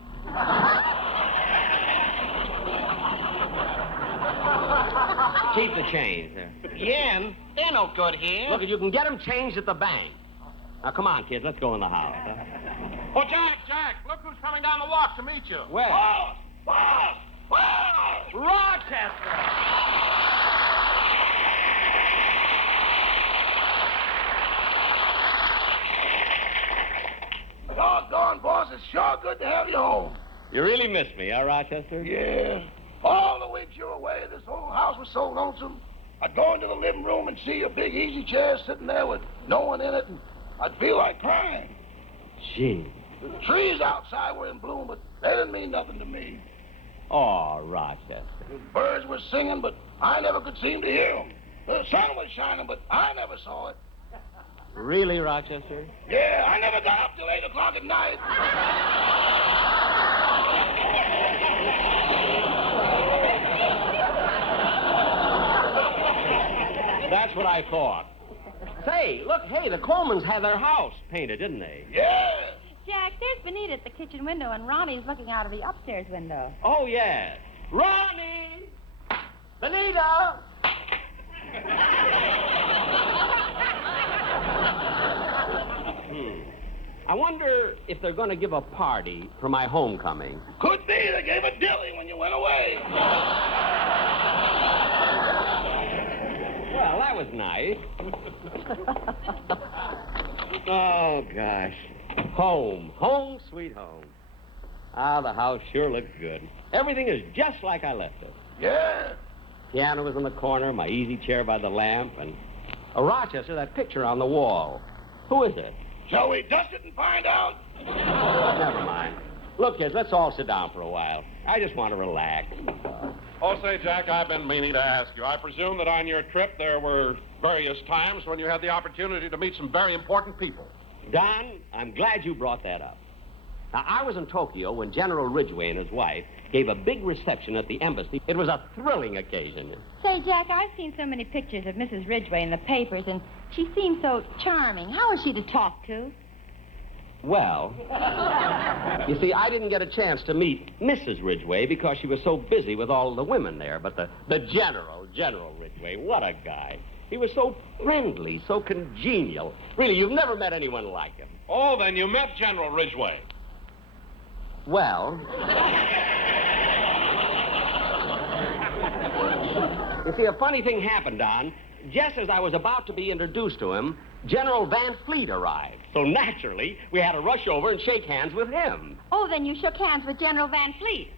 Keep the change there. Yen? They're no good here. Look, you can get them changed at the bank. Now, come on, kids, let's go in the house. Oh, Jack, look who's coming down the walk to meet you. Where? Boss! Rochester! Doggone, boss, it's sure good to have you home. You really miss me, huh, Rochester? Yeah. All the weeks you were away, this whole house was so lonesome. I'd go into the living room and see a big easy chair sitting there with no one in it, and I'd feel like crying. Gee. The trees outside were in bloom, but they didn't mean nothing to me. Oh, Rochester. The birds were singing, but I never could seem to hear them. The sun was shining, but I never saw it. Really, Rochester? Yeah, I never got up till 8 o'clock at night. That's what I thought. Say, look, hey, the Colemans had their house painted, didn't they? Yeah. Jack, there's Benita at the kitchen window, and Ronnie's looking out of the upstairs window. Oh, yes. Ronnie! Benita! I wonder if they're going to give a party for my homecoming. Could be. They gave a dilly when you went away. Well, that was nice. Oh, gosh. Home. Home, sweet home. Ah, the house sure looks good. Everything is just like I left it. Yeah. Piano was in the corner, my easy chair by the lamp, and... Rochester, that picture on the wall. Who is it? Shall we dust it and find out? Never mind. Look, kids, let's all sit down for a while. I just want to relax. Oh, say, Jack, I've been meaning to ask you. I presume that on your trip there were various times when you had the opportunity to meet some very important people. Don, I'm glad you brought that up. Now, I was in Tokyo when General Ridgway and his wife gave a big reception at the embassy. It was a thrilling occasion. Say, Jack, I've seen so many pictures of Mrs. Ridgway in the papers, and she seems so charming. How is she to talk to? Well, you see, I didn't get a chance to meet Mrs. Ridgway because she was so busy with all the women there. But the General Ridgway, what a guy. He was so friendly, so congenial. Really, you've never met anyone like him. Oh, then you met General Ridgway. Well... You see, a funny thing happened, Don. Just as I was about to be introduced to him, General Van Fleet arrived. So naturally, we had to rush over and shake hands with him. Oh, then you shook hands with General Van Fleet.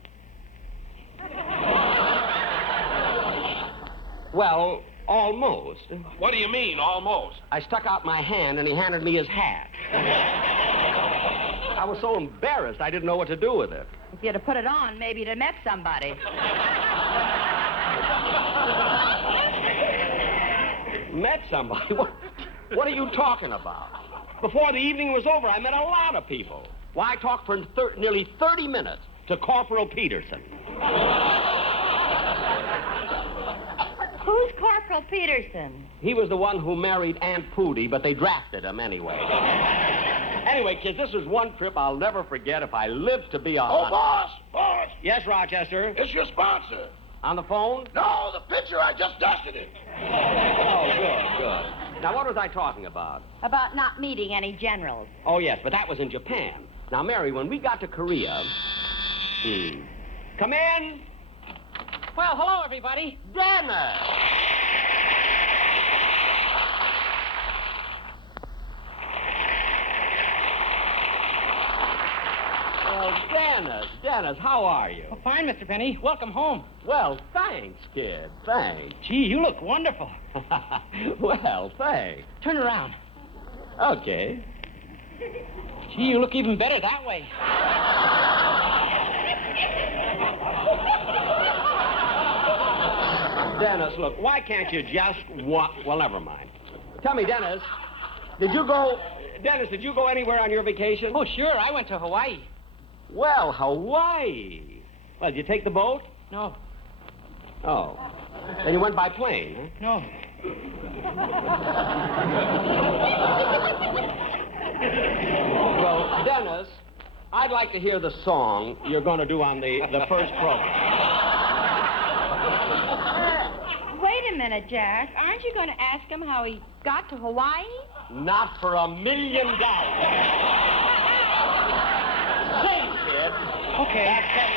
Well, almost. What do you mean, almost? I stuck out my hand and he handed me his hat. I was so embarrassed I didn't know what to do with it. If you'd have put it on, maybe you'd have met somebody. Met somebody? What are you talking about? Before the evening was over, I met a lot of people. Why, I talked for nearly 30 minutes to Corporal Peterson. Who's Corporal Peterson? He was the one who married Aunt Pooty, but they drafted him anyway. Anyway, kids, this is one trip I'll never forget if I live to be Oh, 100. boss! Yes, Rochester? It's your sponsor. On the phone? No, the pitcher. I just dusted it. Oh, good. Now, what was I talking about? About not meeting any generals. Oh, yes, but that was in Japan. Now, Mary, when we got to Korea... Come in. Well, hello, everybody. Dinah! Well, Dennis, how are you? Oh, fine, Mr. Penny. Welcome home. Well, thanks, kid. Thanks. Gee, you look wonderful. Well, thanks. Turn around. Okay. Gee, you look even better that way. Dennis, look, why can't you just Well, never mind. Tell me, Dennis, did you go anywhere on your vacation? Oh, sure. I went to Hawaii. Well, Hawaii. Well, did you take the boat? No. Oh. Then you went by plane, huh? No. Well, Dennis, I'd like to hear the song you're going to do on the first program. Wait a minute, Jack. Aren't you going to ask him how he got to Hawaii? Not for $1 million. Sing, kid. Okay. That's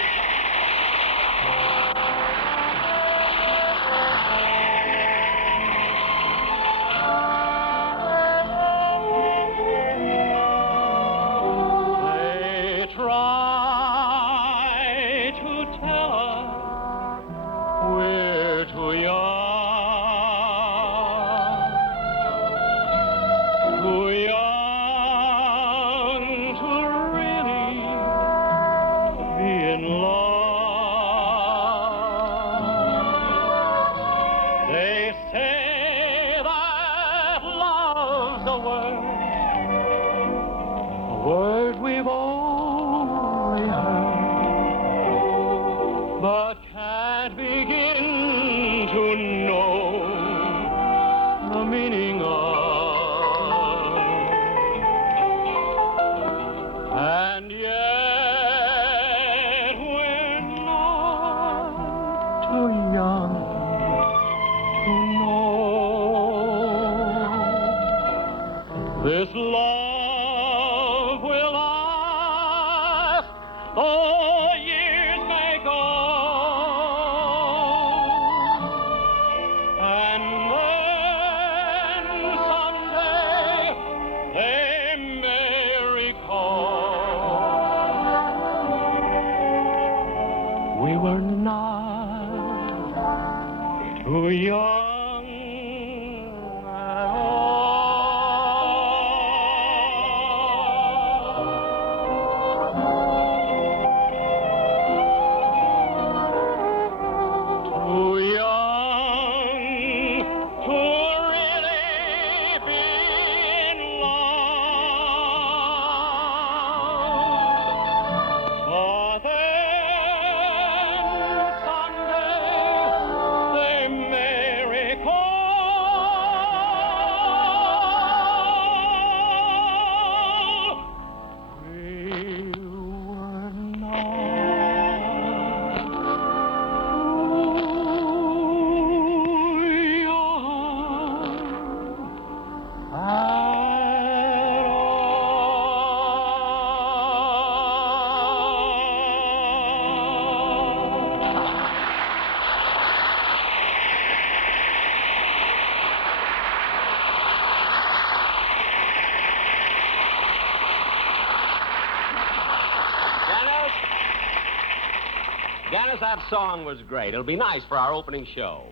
that song was great. It'll be nice for our opening show.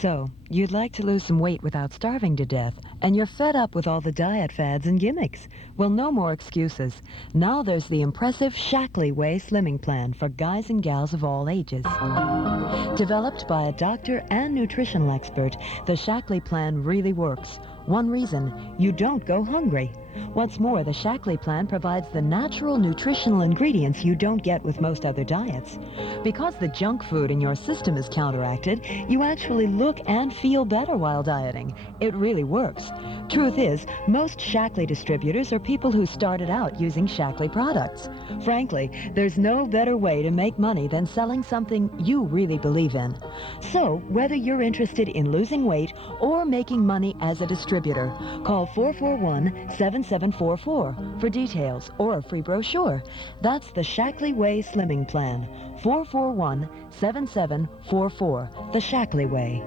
So, you'd like to lose some weight without starving to death, and you're fed up with all the diet fads and gimmicks. Well, no more excuses. Now there's the impressive Shakey Way Slimming Plan for guys and gals of all ages. Developed by a doctor and nutritional expert, the Shakey Plan really works. One reason, you don't go hungry. What's more, the Shakey Plan provides the natural nutritional ingredients you don't get with most other diets. Because the junk food in your system is counteracted, you actually look and feel better while dieting. It really works. Truth is, most Shakey distributors are people who started out using Shakey products. Frankly, there's no better way to make money than selling something you really believe in. So, whether you're interested in losing weight or making money as a distributor, call 441-7744 for details or a free brochure. That's the Shakey Way Slimming Plan. 441-7744. The Shakey Way.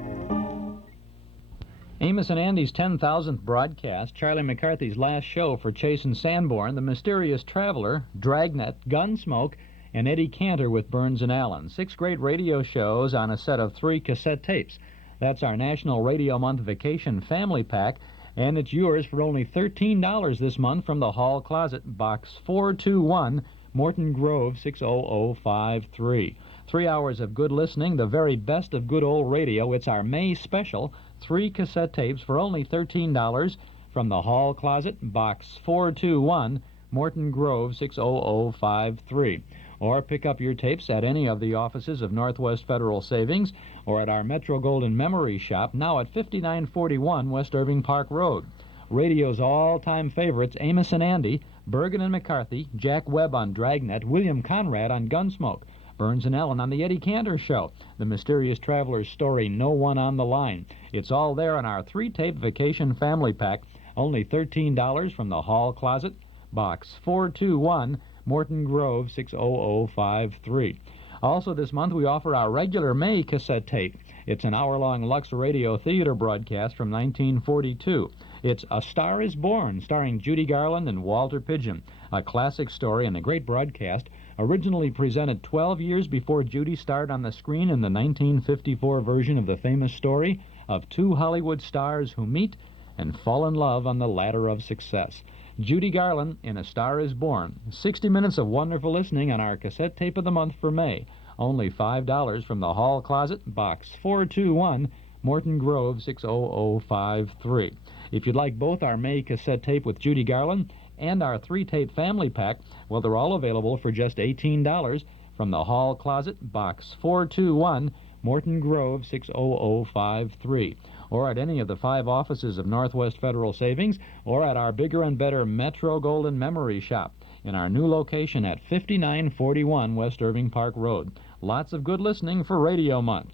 Amos and Andy's 10,000th broadcast, Charlie McCarthy's last show for Chase and Sanborn, The Mysterious Traveler, Dragnet, Gunsmoke, and Eddie Cantor with Burns and Allen. 6 great radio shows on a set of 3 cassette tapes. That's our National Radio Month Vacation Family Pack, and it's yours for only $13 this month from the Hall Closet, Box 421, Morton Grove, 60053. 3 hours of good listening, the very best of good old radio. It's our May special, 3 cassette tapes for only $13 from the Hall Closet, Box 421, Morton Grove, 60053. Or pick up your tapes at any of the offices of Northwest Federal Savings or at our Metro Golden Memory Shop, now at 5941 West Irving Park Road. Radio's all-time favorites, Amos and Andy, Bergen and McCarthy, Jack Webb on Dragnet, William Conrad on Gunsmoke, Burns and Allen on The Eddie Cantor Show, The Mysterious Traveler's Story, No One on the Line. It's all there on our 3-tape Vacation Family Pack, only $13 from the Hall Closet, Box 421, Morton Grove, 60053. Also this month we offer our regular May cassette tape. It's an hour-long Lux Radio Theater broadcast from 1942. It's A Star is Born, starring Judy Garland and Walter Pidgeon, a classic story and a great broadcast, originally presented 12 years before Judy starred on the screen in the 1954 version of the famous story of 2 Hollywood stars who meet and fall in love on the ladder of success. Judy Garland in A Star is Born. 60 minutes of wonderful listening on our cassette tape of the month for May. Only $5 from the Hall Closet, Box 421, Morton Grove, 60053. If you'd like both our May cassette tape with Judy Garland and our 3-tape family pack, well, they're all available for just $18 from the Hall Closet, Box 421, Morton Grove, 60053. Or at any of the 5 offices of Northwest Federal Savings, or at our bigger and better Metro Golden Memory Shop in our new location at 5941 West Irving Park Road. Lots of good listening for Radio Month.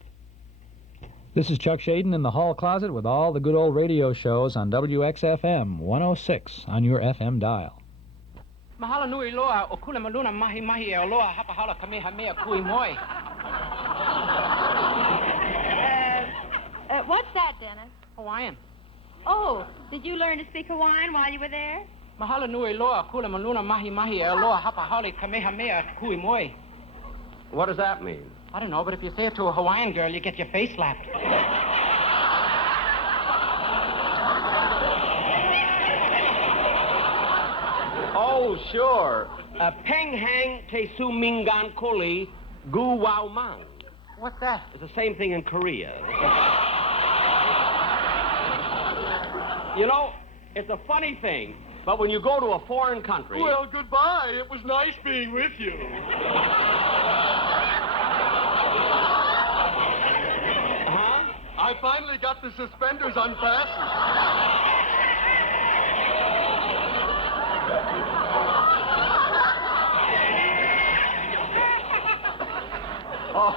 This is Chuck Shaden in the Hall Closet with all the good old radio shows on WXFM 106 on your FM dial. Mahala nui loa o kula maluna mahi mahi e loa hapa hala kamehameha kui moi. What's that, Dennis? Hawaiian. Oh, did you learn to speak Hawaiian while you were there? Mahala nui loa kula maluna mahi mahi e loa hapa hala kamehameha kui moi. What does that mean? I don't know, but if you say it to a Hawaiian girl, you get your face slapped. Oh, sure. Peng hang te su mingan koli gu wao mang. What's that? It's the same thing in Korea. You know, it's a funny thing, but when you go to a foreign country... Well, goodbye. It was nice being with you. Huh? I finally got the suspenders unfastened. Oh.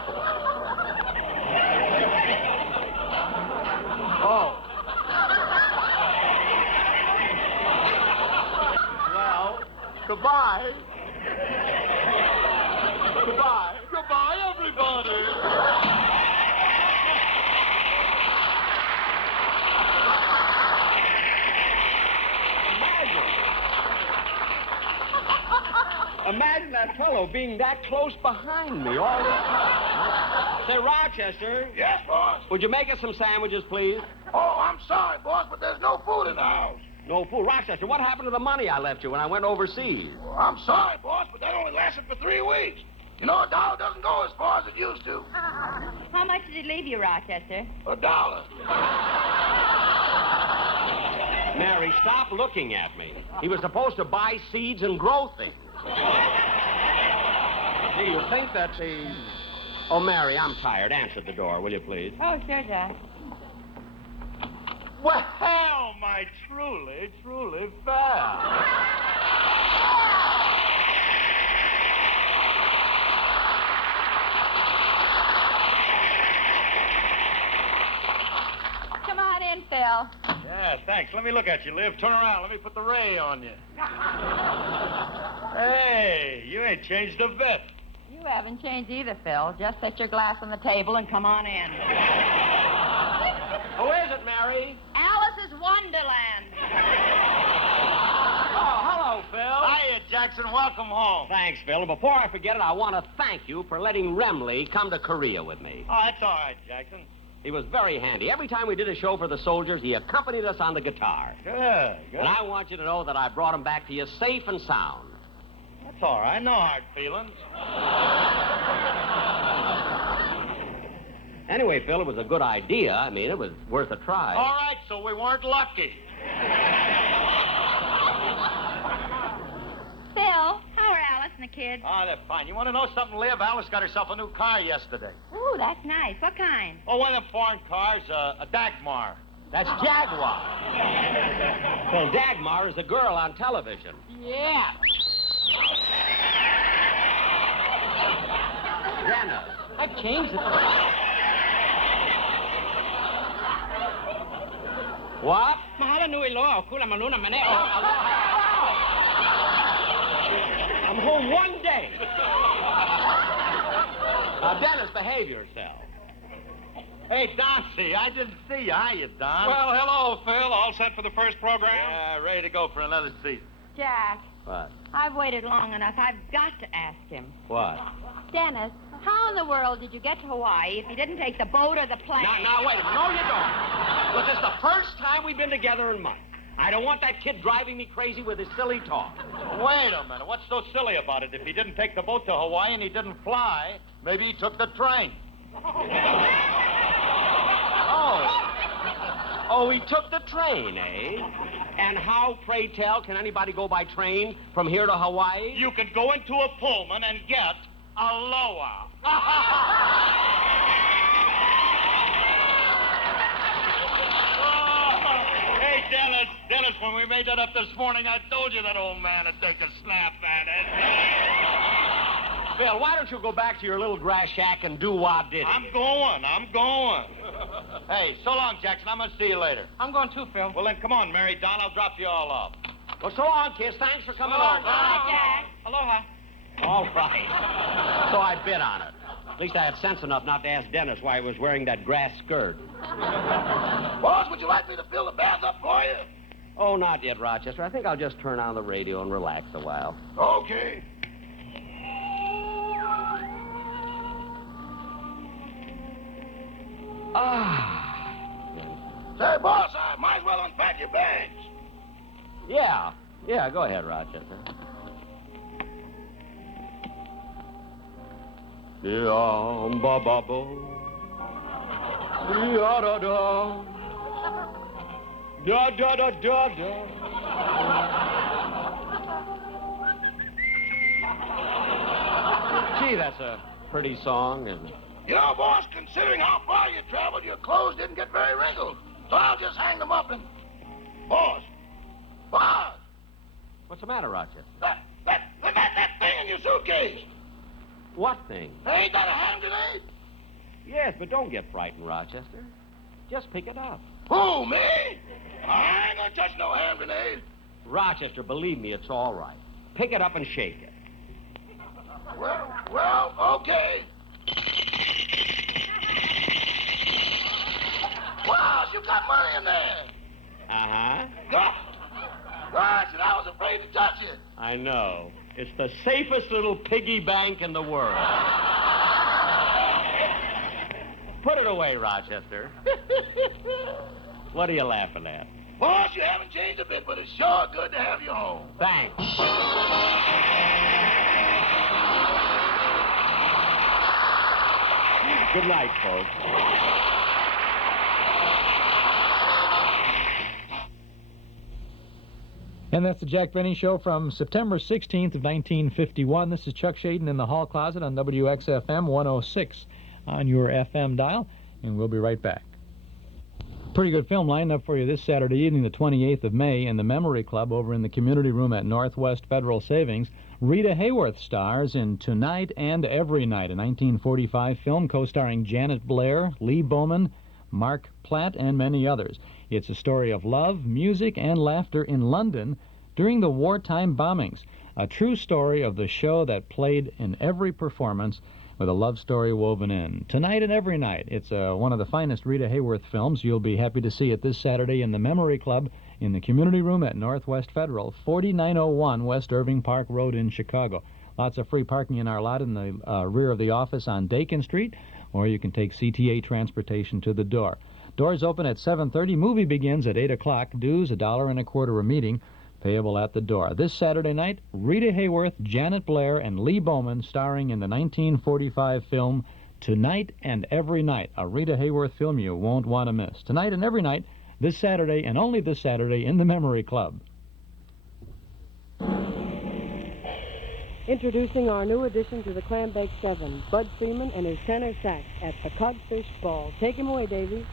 Oh. Well, goodbye. Goodbye. Goodbye, everybody. Imagine that fellow fellow being that close behind me all this time. Say, Rochester. Yes, boss? Would you make us some sandwiches, please? Oh, I'm sorry, boss, but there's no food in the house. No fool. Rochester, what happened to the money I left you when I went overseas? Well, I'm sorry, boss, but that only lasted for 3 weeks. You know, $1 doesn't go as far as it used to. How much did it leave you, Rochester? $1. Mary, stop looking at me. He was supposed to buy seeds and grow things. Do you think that the... Oh, Mary, I'm tired. Answer the door, will you, please? Oh, sure, Jack. Well, my truly fair. Come on in, Phil. Yeah, thanks. Let me look at you, Liv. Turn around. Let me put the ray on you. Hey, you ain't changed a bit. You haven't changed either, Phil. Just set your glass on the table and come on in. Who is it, Mary? Alice's Wonderland. Oh, hello, Phil. Hiya, Jackson. Welcome home. Thanks, Phil. And before I forget it, I want to thank you for letting Remley come to Korea with me. Oh, that's all right, Jackson. He was very handy. Every time we did a show for the soldiers, he accompanied us on the guitar. Good. And I want you to know that I brought him back to you safe and sound. That's all right. No hard feelings. Anyway, Phil, it was a good idea. I mean, it was worth a try. All right, so we weren't lucky. Phil, how are Alice and the kids? Oh, they're fine. You want to know something, Liv? Alice got herself a new car yesterday. Ooh, that's nice. What kind? Oh, one of them foreign cars, a Dagmar. That's Jaguar. Well, Dagmar is a girl on television. Yeah. Dinah. I've changed it. What? Mahala nui loa, kula maluna mane. I'm home one day. Now, Dennis, behave yourself. Hey, Darcy, I didn't see you. Hiya, Don. Well, hello, Phil. All set for the first program? Yeah, ready to go for another season. Jack, What? I've waited long enough. I've got to ask him. What? Dennis, how in the world did you get to Hawaii if you didn't take the boat or the plane? Now, wait a minute. No, you don't. Look, this is the first time we've been together in months. I don't want that kid driving me crazy with his silly talk. Wait a minute. What's so silly about it? If he didn't take the boat to Hawaii and he didn't fly, maybe he took the train. Oh, he took the train, eh? And how, pray tell, can anybody go by train from here to Hawaii? You can go into a Pullman and get aloha. Hey, Dennis, when we made that up this morning, I told you that old man would take a snap at it. Phil, why don't you go back to your little grass shack and do what did? I'm going. Hey, so long, Jackson. I'm going to see you later. I'm going too, Phil. Well, then, come on, Mary Don. I'll drop you all off. Well, so long, kids. Thanks for coming over. Bye, Jack. Aloha. All right. So I bid on it. At least I had sense enough not to ask Dennis why he was wearing that grass skirt. Boss, would you like me to fill the bath up for you? Oh, not yet, Rochester. I think I'll just turn on the radio and relax a while. Okay. Say, boss, I might as well unpack your bags. Yeah, go ahead, Rochester. Gee, that's a pretty song, and... You know, boss, considering how far you traveled, your clothes didn't get very wrinkled. So I'll just hang them up and... Boss! What's the matter, Rochester? That thing in your suitcase! What thing? Ain't that a hand grenade? Yes, but don't get frightened, Rochester. Just pick it up. Who, me? I ain't gonna touch no hand grenade. Rochester, believe me, it's all right. Pick it up and shake it. Well, okay. Wow, you got money in there. Uh-huh. Gosh, and I was afraid to touch it. I know. It's the safest little piggy bank in the world. Put it away, Rochester. What are you laughing at? Boss, you haven't changed a bit, but it's sure good to have you home. Thanks. Good night, folks. And that's the Jack Benny Show from September 16th of 1951. This is Chuck Shaden in the hall closet on WXFM 106 on your FM dial, and we'll be right back. Pretty good film lined up for you this Saturday evening, the 28th of May, in the Memory Club over in the community room at Northwest Federal Savings. Rita Hayworth stars in Tonight and Every Night, a 1945 film co-starring Janet Blair, Lee Bowman, Mark Platt, and many others. It's a story of love, music, and laughter in London during the wartime bombings. A true story of the show that played in every performance with a love story woven in. Tonight and Every Night. It's one of the finest Rita Hayworth films. You'll be happy to see it this Saturday in the Memory Club in the community room at Northwest Federal, 4901 West Irving Park Road in Chicago. Lots of free parking in our lot in the rear of the office on Dakin Street, or you can take CTA transportation to the door. Doors open at 7:30. Movie begins at 8 o'clock. Dues $1.25 a meeting, payable at the door. This Saturday night, Rita Hayworth, Janet Blair, and Lee Bowman starring in the 1945 film Tonight and Every Night, a Rita Hayworth film you won't want to miss. Tonight and Every Night, this Saturday, and only this Saturday, in the Memory Club. Introducing our new addition to the Clambake 7, Bud Freeman and his tenor sax at the Codfish Ball. Take him away, Davy.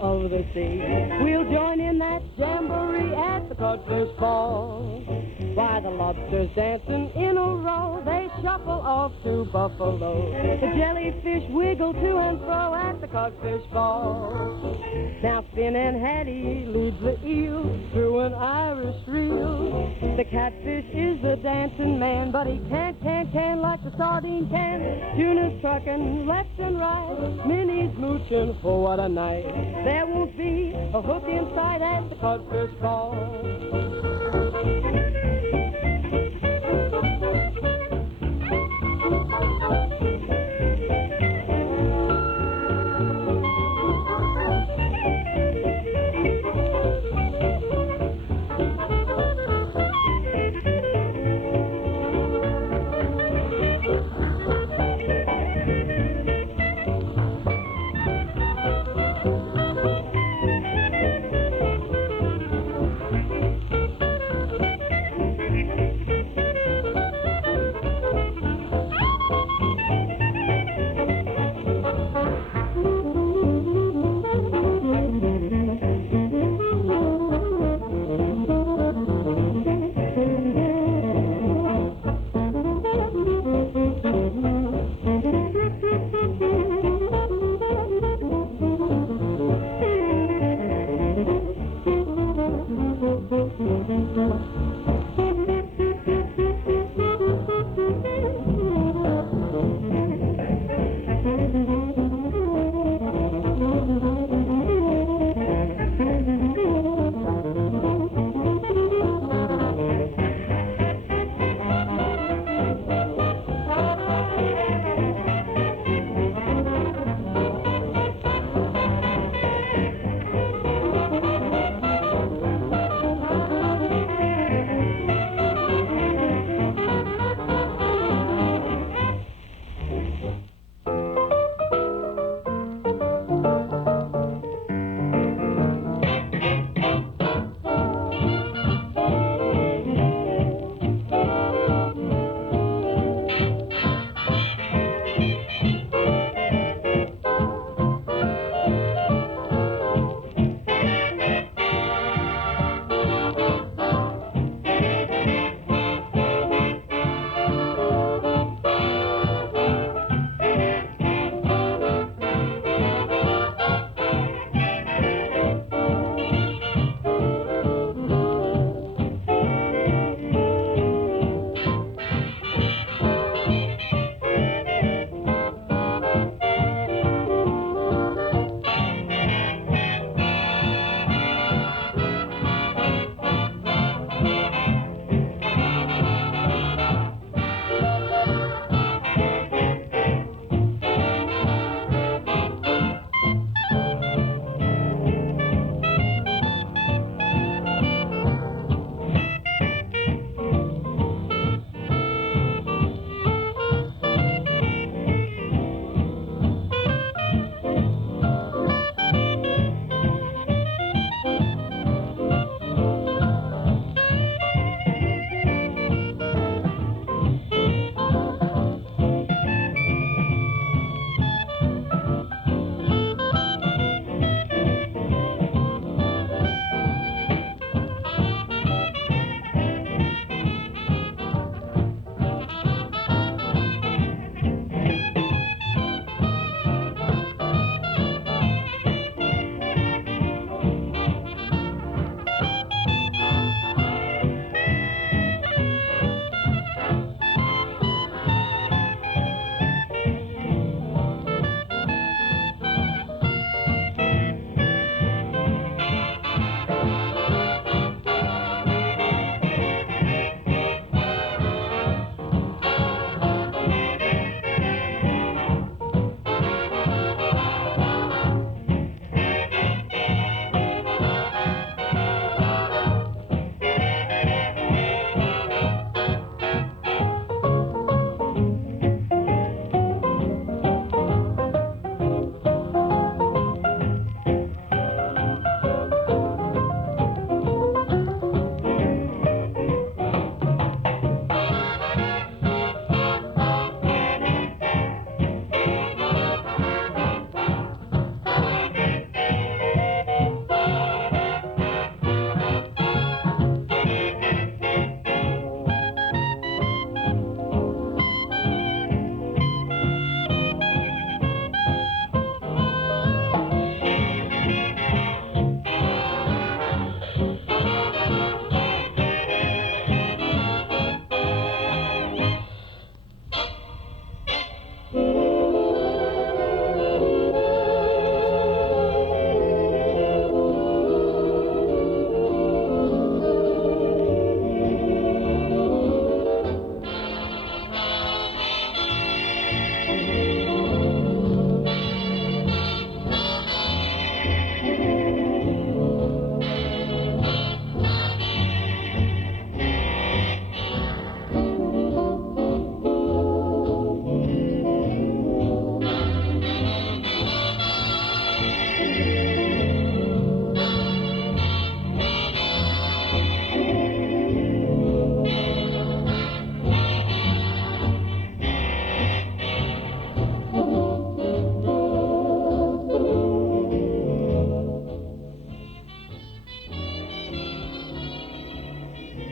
Of the sea. We'll join in that jamboree at the Codfish Ball. Why, the lobsters dancing in a row, they shuffle off to Buffalo. The jellyfish wiggle to and fro at the Codfish Ball. Now Finn and Hattie leads the eel through an Irish reel. The catfish is the dancing man, but he can't like the sardine can. Tuna's trucking left and right, Minnie's mooching, oh what a night. There won't be a hook in sight at the Codfish Ball.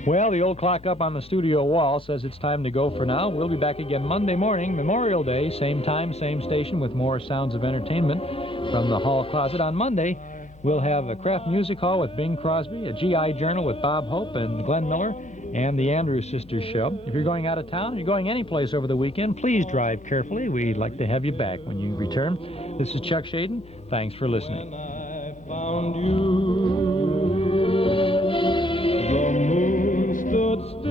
Well, the old clock up on the studio wall says it's time to go for now. We'll be back again Monday morning, Memorial Day, same time, same station, with more sounds of entertainment from the hall closet. On Monday, we'll have a Kraft Music Hall with Bing Crosby, a GI Journal with Bob Hope and Glenn Miller, and the Andrews Sisters show. If you're going out of town, you're going any place over the weekend, please drive carefully. We'd like to have you back when you return. This is Chuck Shaden. Thanks for listening. Found you. The moon stood still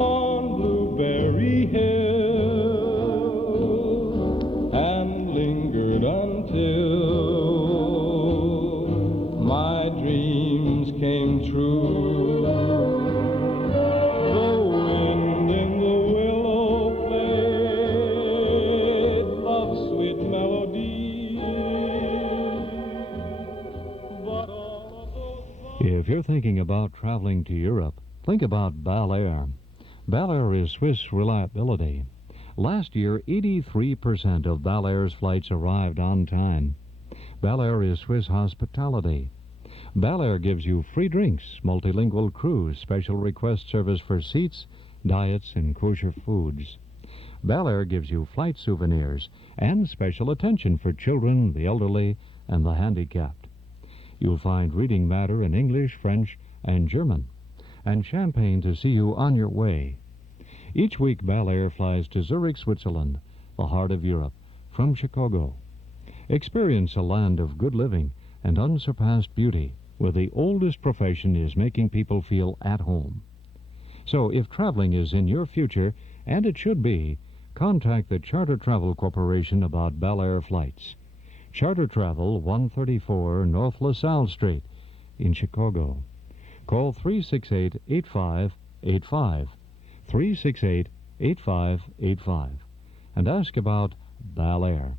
on Blueberry Hill and lingered until my dreams came true. The wind in the willow played love's sweet melody. If you're thinking about traveling to Europe, think about Bel Air. Bel Air is Swiss reliability. Last year, 83% of Bel Air's flights arrived on time. Bel Air is Swiss hospitality. Bel Air gives you free drinks, multilingual cruise, special request service for seats, diets, and kosher foods. Bel Air gives you flight souvenirs and special attention for children, the elderly, and the handicapped. You'll find reading matter in English, French, and German, and champagne to see you on your way. Each week, Bel Air flies to Zurich, Switzerland, the heart of Europe, from Chicago. Experience a land of good living and unsurpassed beauty, where the oldest profession is making people feel at home. So if traveling is in your future, and it should be, contact the Charter Travel Corporation about Bel Air flights. Charter Travel, 134 North LaSalle Street in Chicago. Call 368-8585, 368-8585, and ask about Bel Air.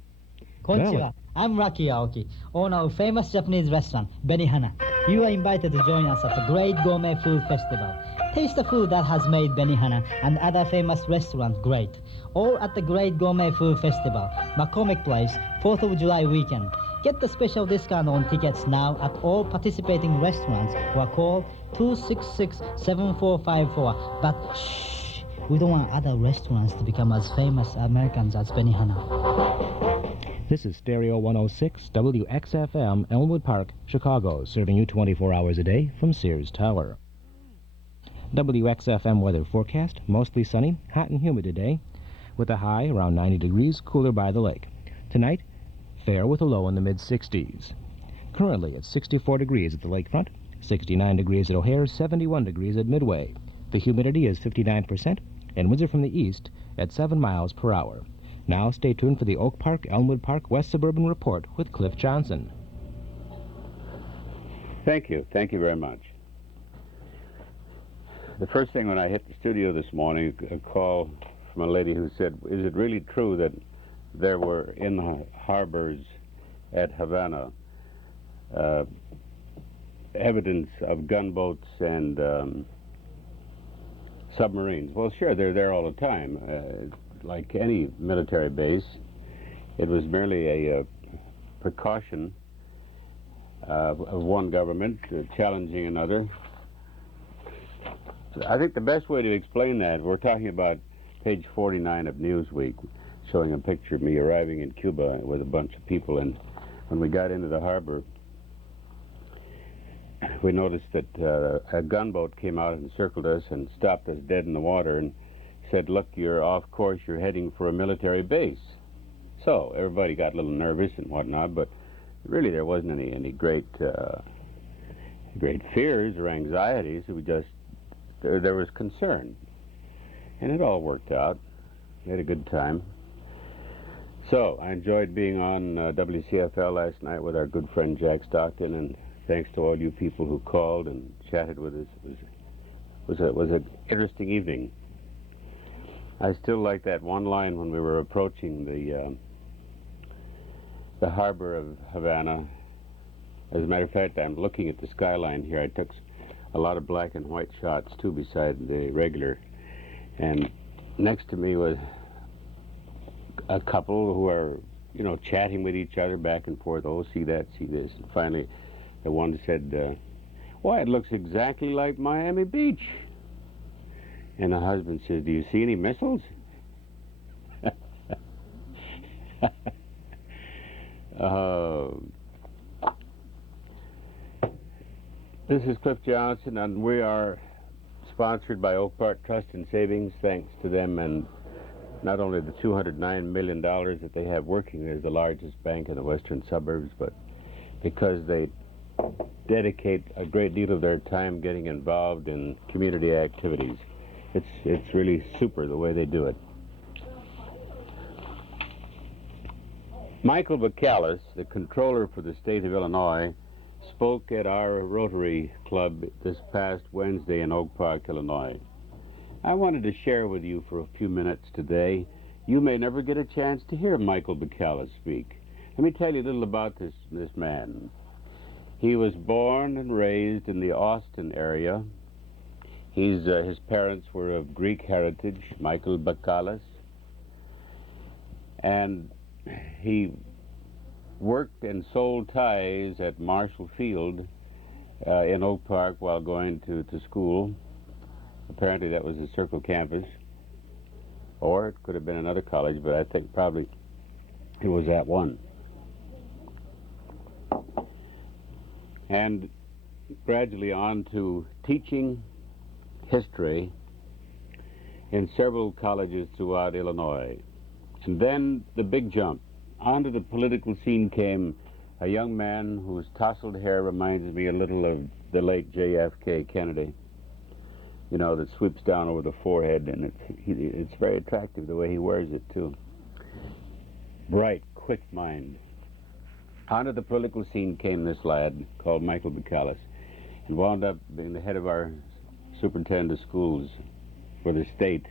Konnichiwa. I'm Rocky Aoki, owner of famous Japanese restaurant, Benihana. You are invited to join us at the Great Gourmet Food Festival. Taste the food that has made Benihana and other famous restaurants great. All at the Great Gourmet Food Festival, McCormick Place, 4th of July weekend. Get the special discount on tickets now at all participating restaurants or call 266-7454. But shh, we don't want other restaurants to become as famous Americans as Benihana. This is Stereo 106, WXFM, Elmwood Park, Chicago, serving you 24 hours a day from Sears Tower. WXFM weather forecast, mostly sunny, hot and humid today, with a high around 90 degrees, cooler by the lake. Tonight, fair with a low in the mid-60s. Currently, it's 64 degrees at the lakefront, 69 degrees at O'Hare, 71 degrees at Midway. The humidity is 59%, and winds are from the east at 7 miles per hour. Now, stay tuned for the Oak Park, Elmwood Park, West Suburban Report with Cliff Johnson. Thank you. Thank you very much. The first thing when I hit the studio this morning, a call from a lady who said, is it really true that there were in the harbors at Havana evidence of gunboats and submarines? Well, sure, they're there all the time. Like any military base, it was merely a precaution of one government challenging another. I think the best way to explain that, we're talking about page 49 of Newsweek, showing a picture of me arriving in Cuba with a bunch of people, and when we got into the harbor, we noticed that a gunboat came out and circled us and stopped us dead in the water and said, look, you're off course, you're heading for a military base. So everybody got a little nervous and whatnot, but really there wasn't any great fears or anxieties. It was just, there was concern. And it all worked out. We had a good time. So I enjoyed being on WCFL last night with our good friend Jack Stockton, and thanks to all you people who called and chatted with us. It was an interesting evening. I still like that one line when we were approaching the harbor of Havana. As a matter of fact, I'm looking at the skyline here. I took a lot of black and white shots, too, beside the regular. And next to me was a couple who are, you know, chatting with each other back and forth. Oh, see that, see this. And finally, the one said, Why, it looks exactly like Miami Beach. And the husband says, do you see any missiles? This is Cliff Johnson, and we are sponsored by Oak Park Trust and Savings. Thanks to them and not only the $209 million that they have working as the largest bank in the western suburbs, but because they dedicate a great deal of their time getting involved in community activities. It's really super the way they do it. Michael Bacalus, the controller for the state of Illinois, spoke at our Rotary Club this past Wednesday in Oak Park, Illinois. I wanted to share with you for a few minutes today. You may never get a chance to hear Michael Bacalus speak. Let me tell you a little about this man. He was born and raised in the Austin area. His parents were of Greek heritage, Michael Bacalus, and he worked and sold ties at Marshall Field in Oak Park while going to school. Apparently that was the Circle campus, or it could have been another college, but I think probably it was that one. And gradually on to teaching history in several colleges throughout Illinois. And then the big jump. Onto the political scene came a young man whose tousled hair reminds me a little of the late J.F.K. Kennedy. You know, that sweeps down over the forehead, and it's very attractive the way he wears it, too. Bright, quick mind. Onto the political scene came this lad called Michael Bacalus, and wound up being the head of our superintendent of schools for the state.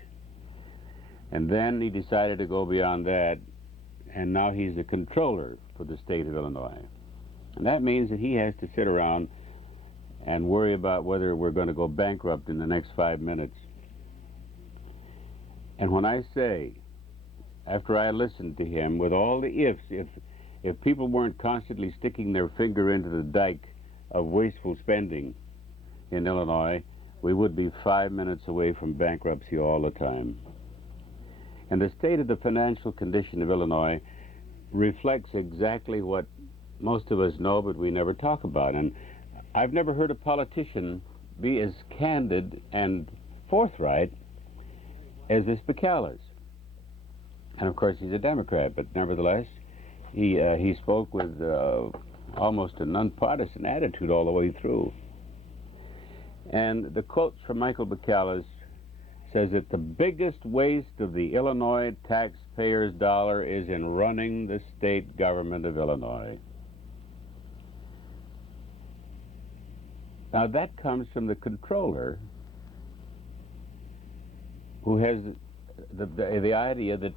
And then he decided to go beyond that, and now he's the controller for the state of Illinois. And that means that he has to sit around and worry about whether we're going to go bankrupt in the next 5 minutes. And when I say, after I listened to him with all the ifs, if people weren't constantly sticking their finger into the dike of wasteful spending in Illinois, we would be 5 minutes away from bankruptcy all the time. And the state of the financial condition of Illinois reflects exactly what most of us know, but we never talk about. And I've never heard a politician be as candid and forthright as this Bacalus. And of course, he's a Democrat, but nevertheless, he spoke with almost a nonpartisan attitude all the way through. And the quotes from Michael Bacalus says that the biggest waste of the Illinois taxpayer's dollar is in running the state government of Illinois. Now that comes from the controller, who has the idea that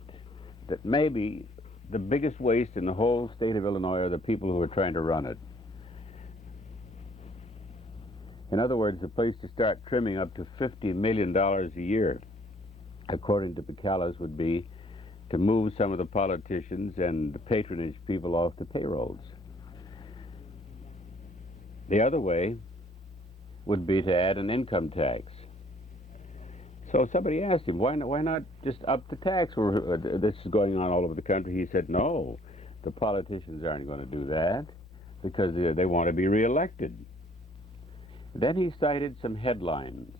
maybe the biggest waste in the whole state of Illinois are the people who are trying to run it. In other words, the place to start trimming up to $50 million a year, according to Bacalus, would be to move some of the politicians and the patronage people off the payrolls. The other way would be to add an income tax. So somebody asked him, why not just up the tax? This is going on all over the country. He said, no, the politicians aren't going to do that because they want to be reelected. Then he cited some headlines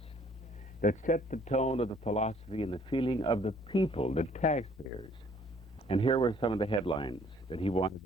that set the tone of the philosophy and the feeling of the people, the taxpayers. And here were some of the headlines that he wanted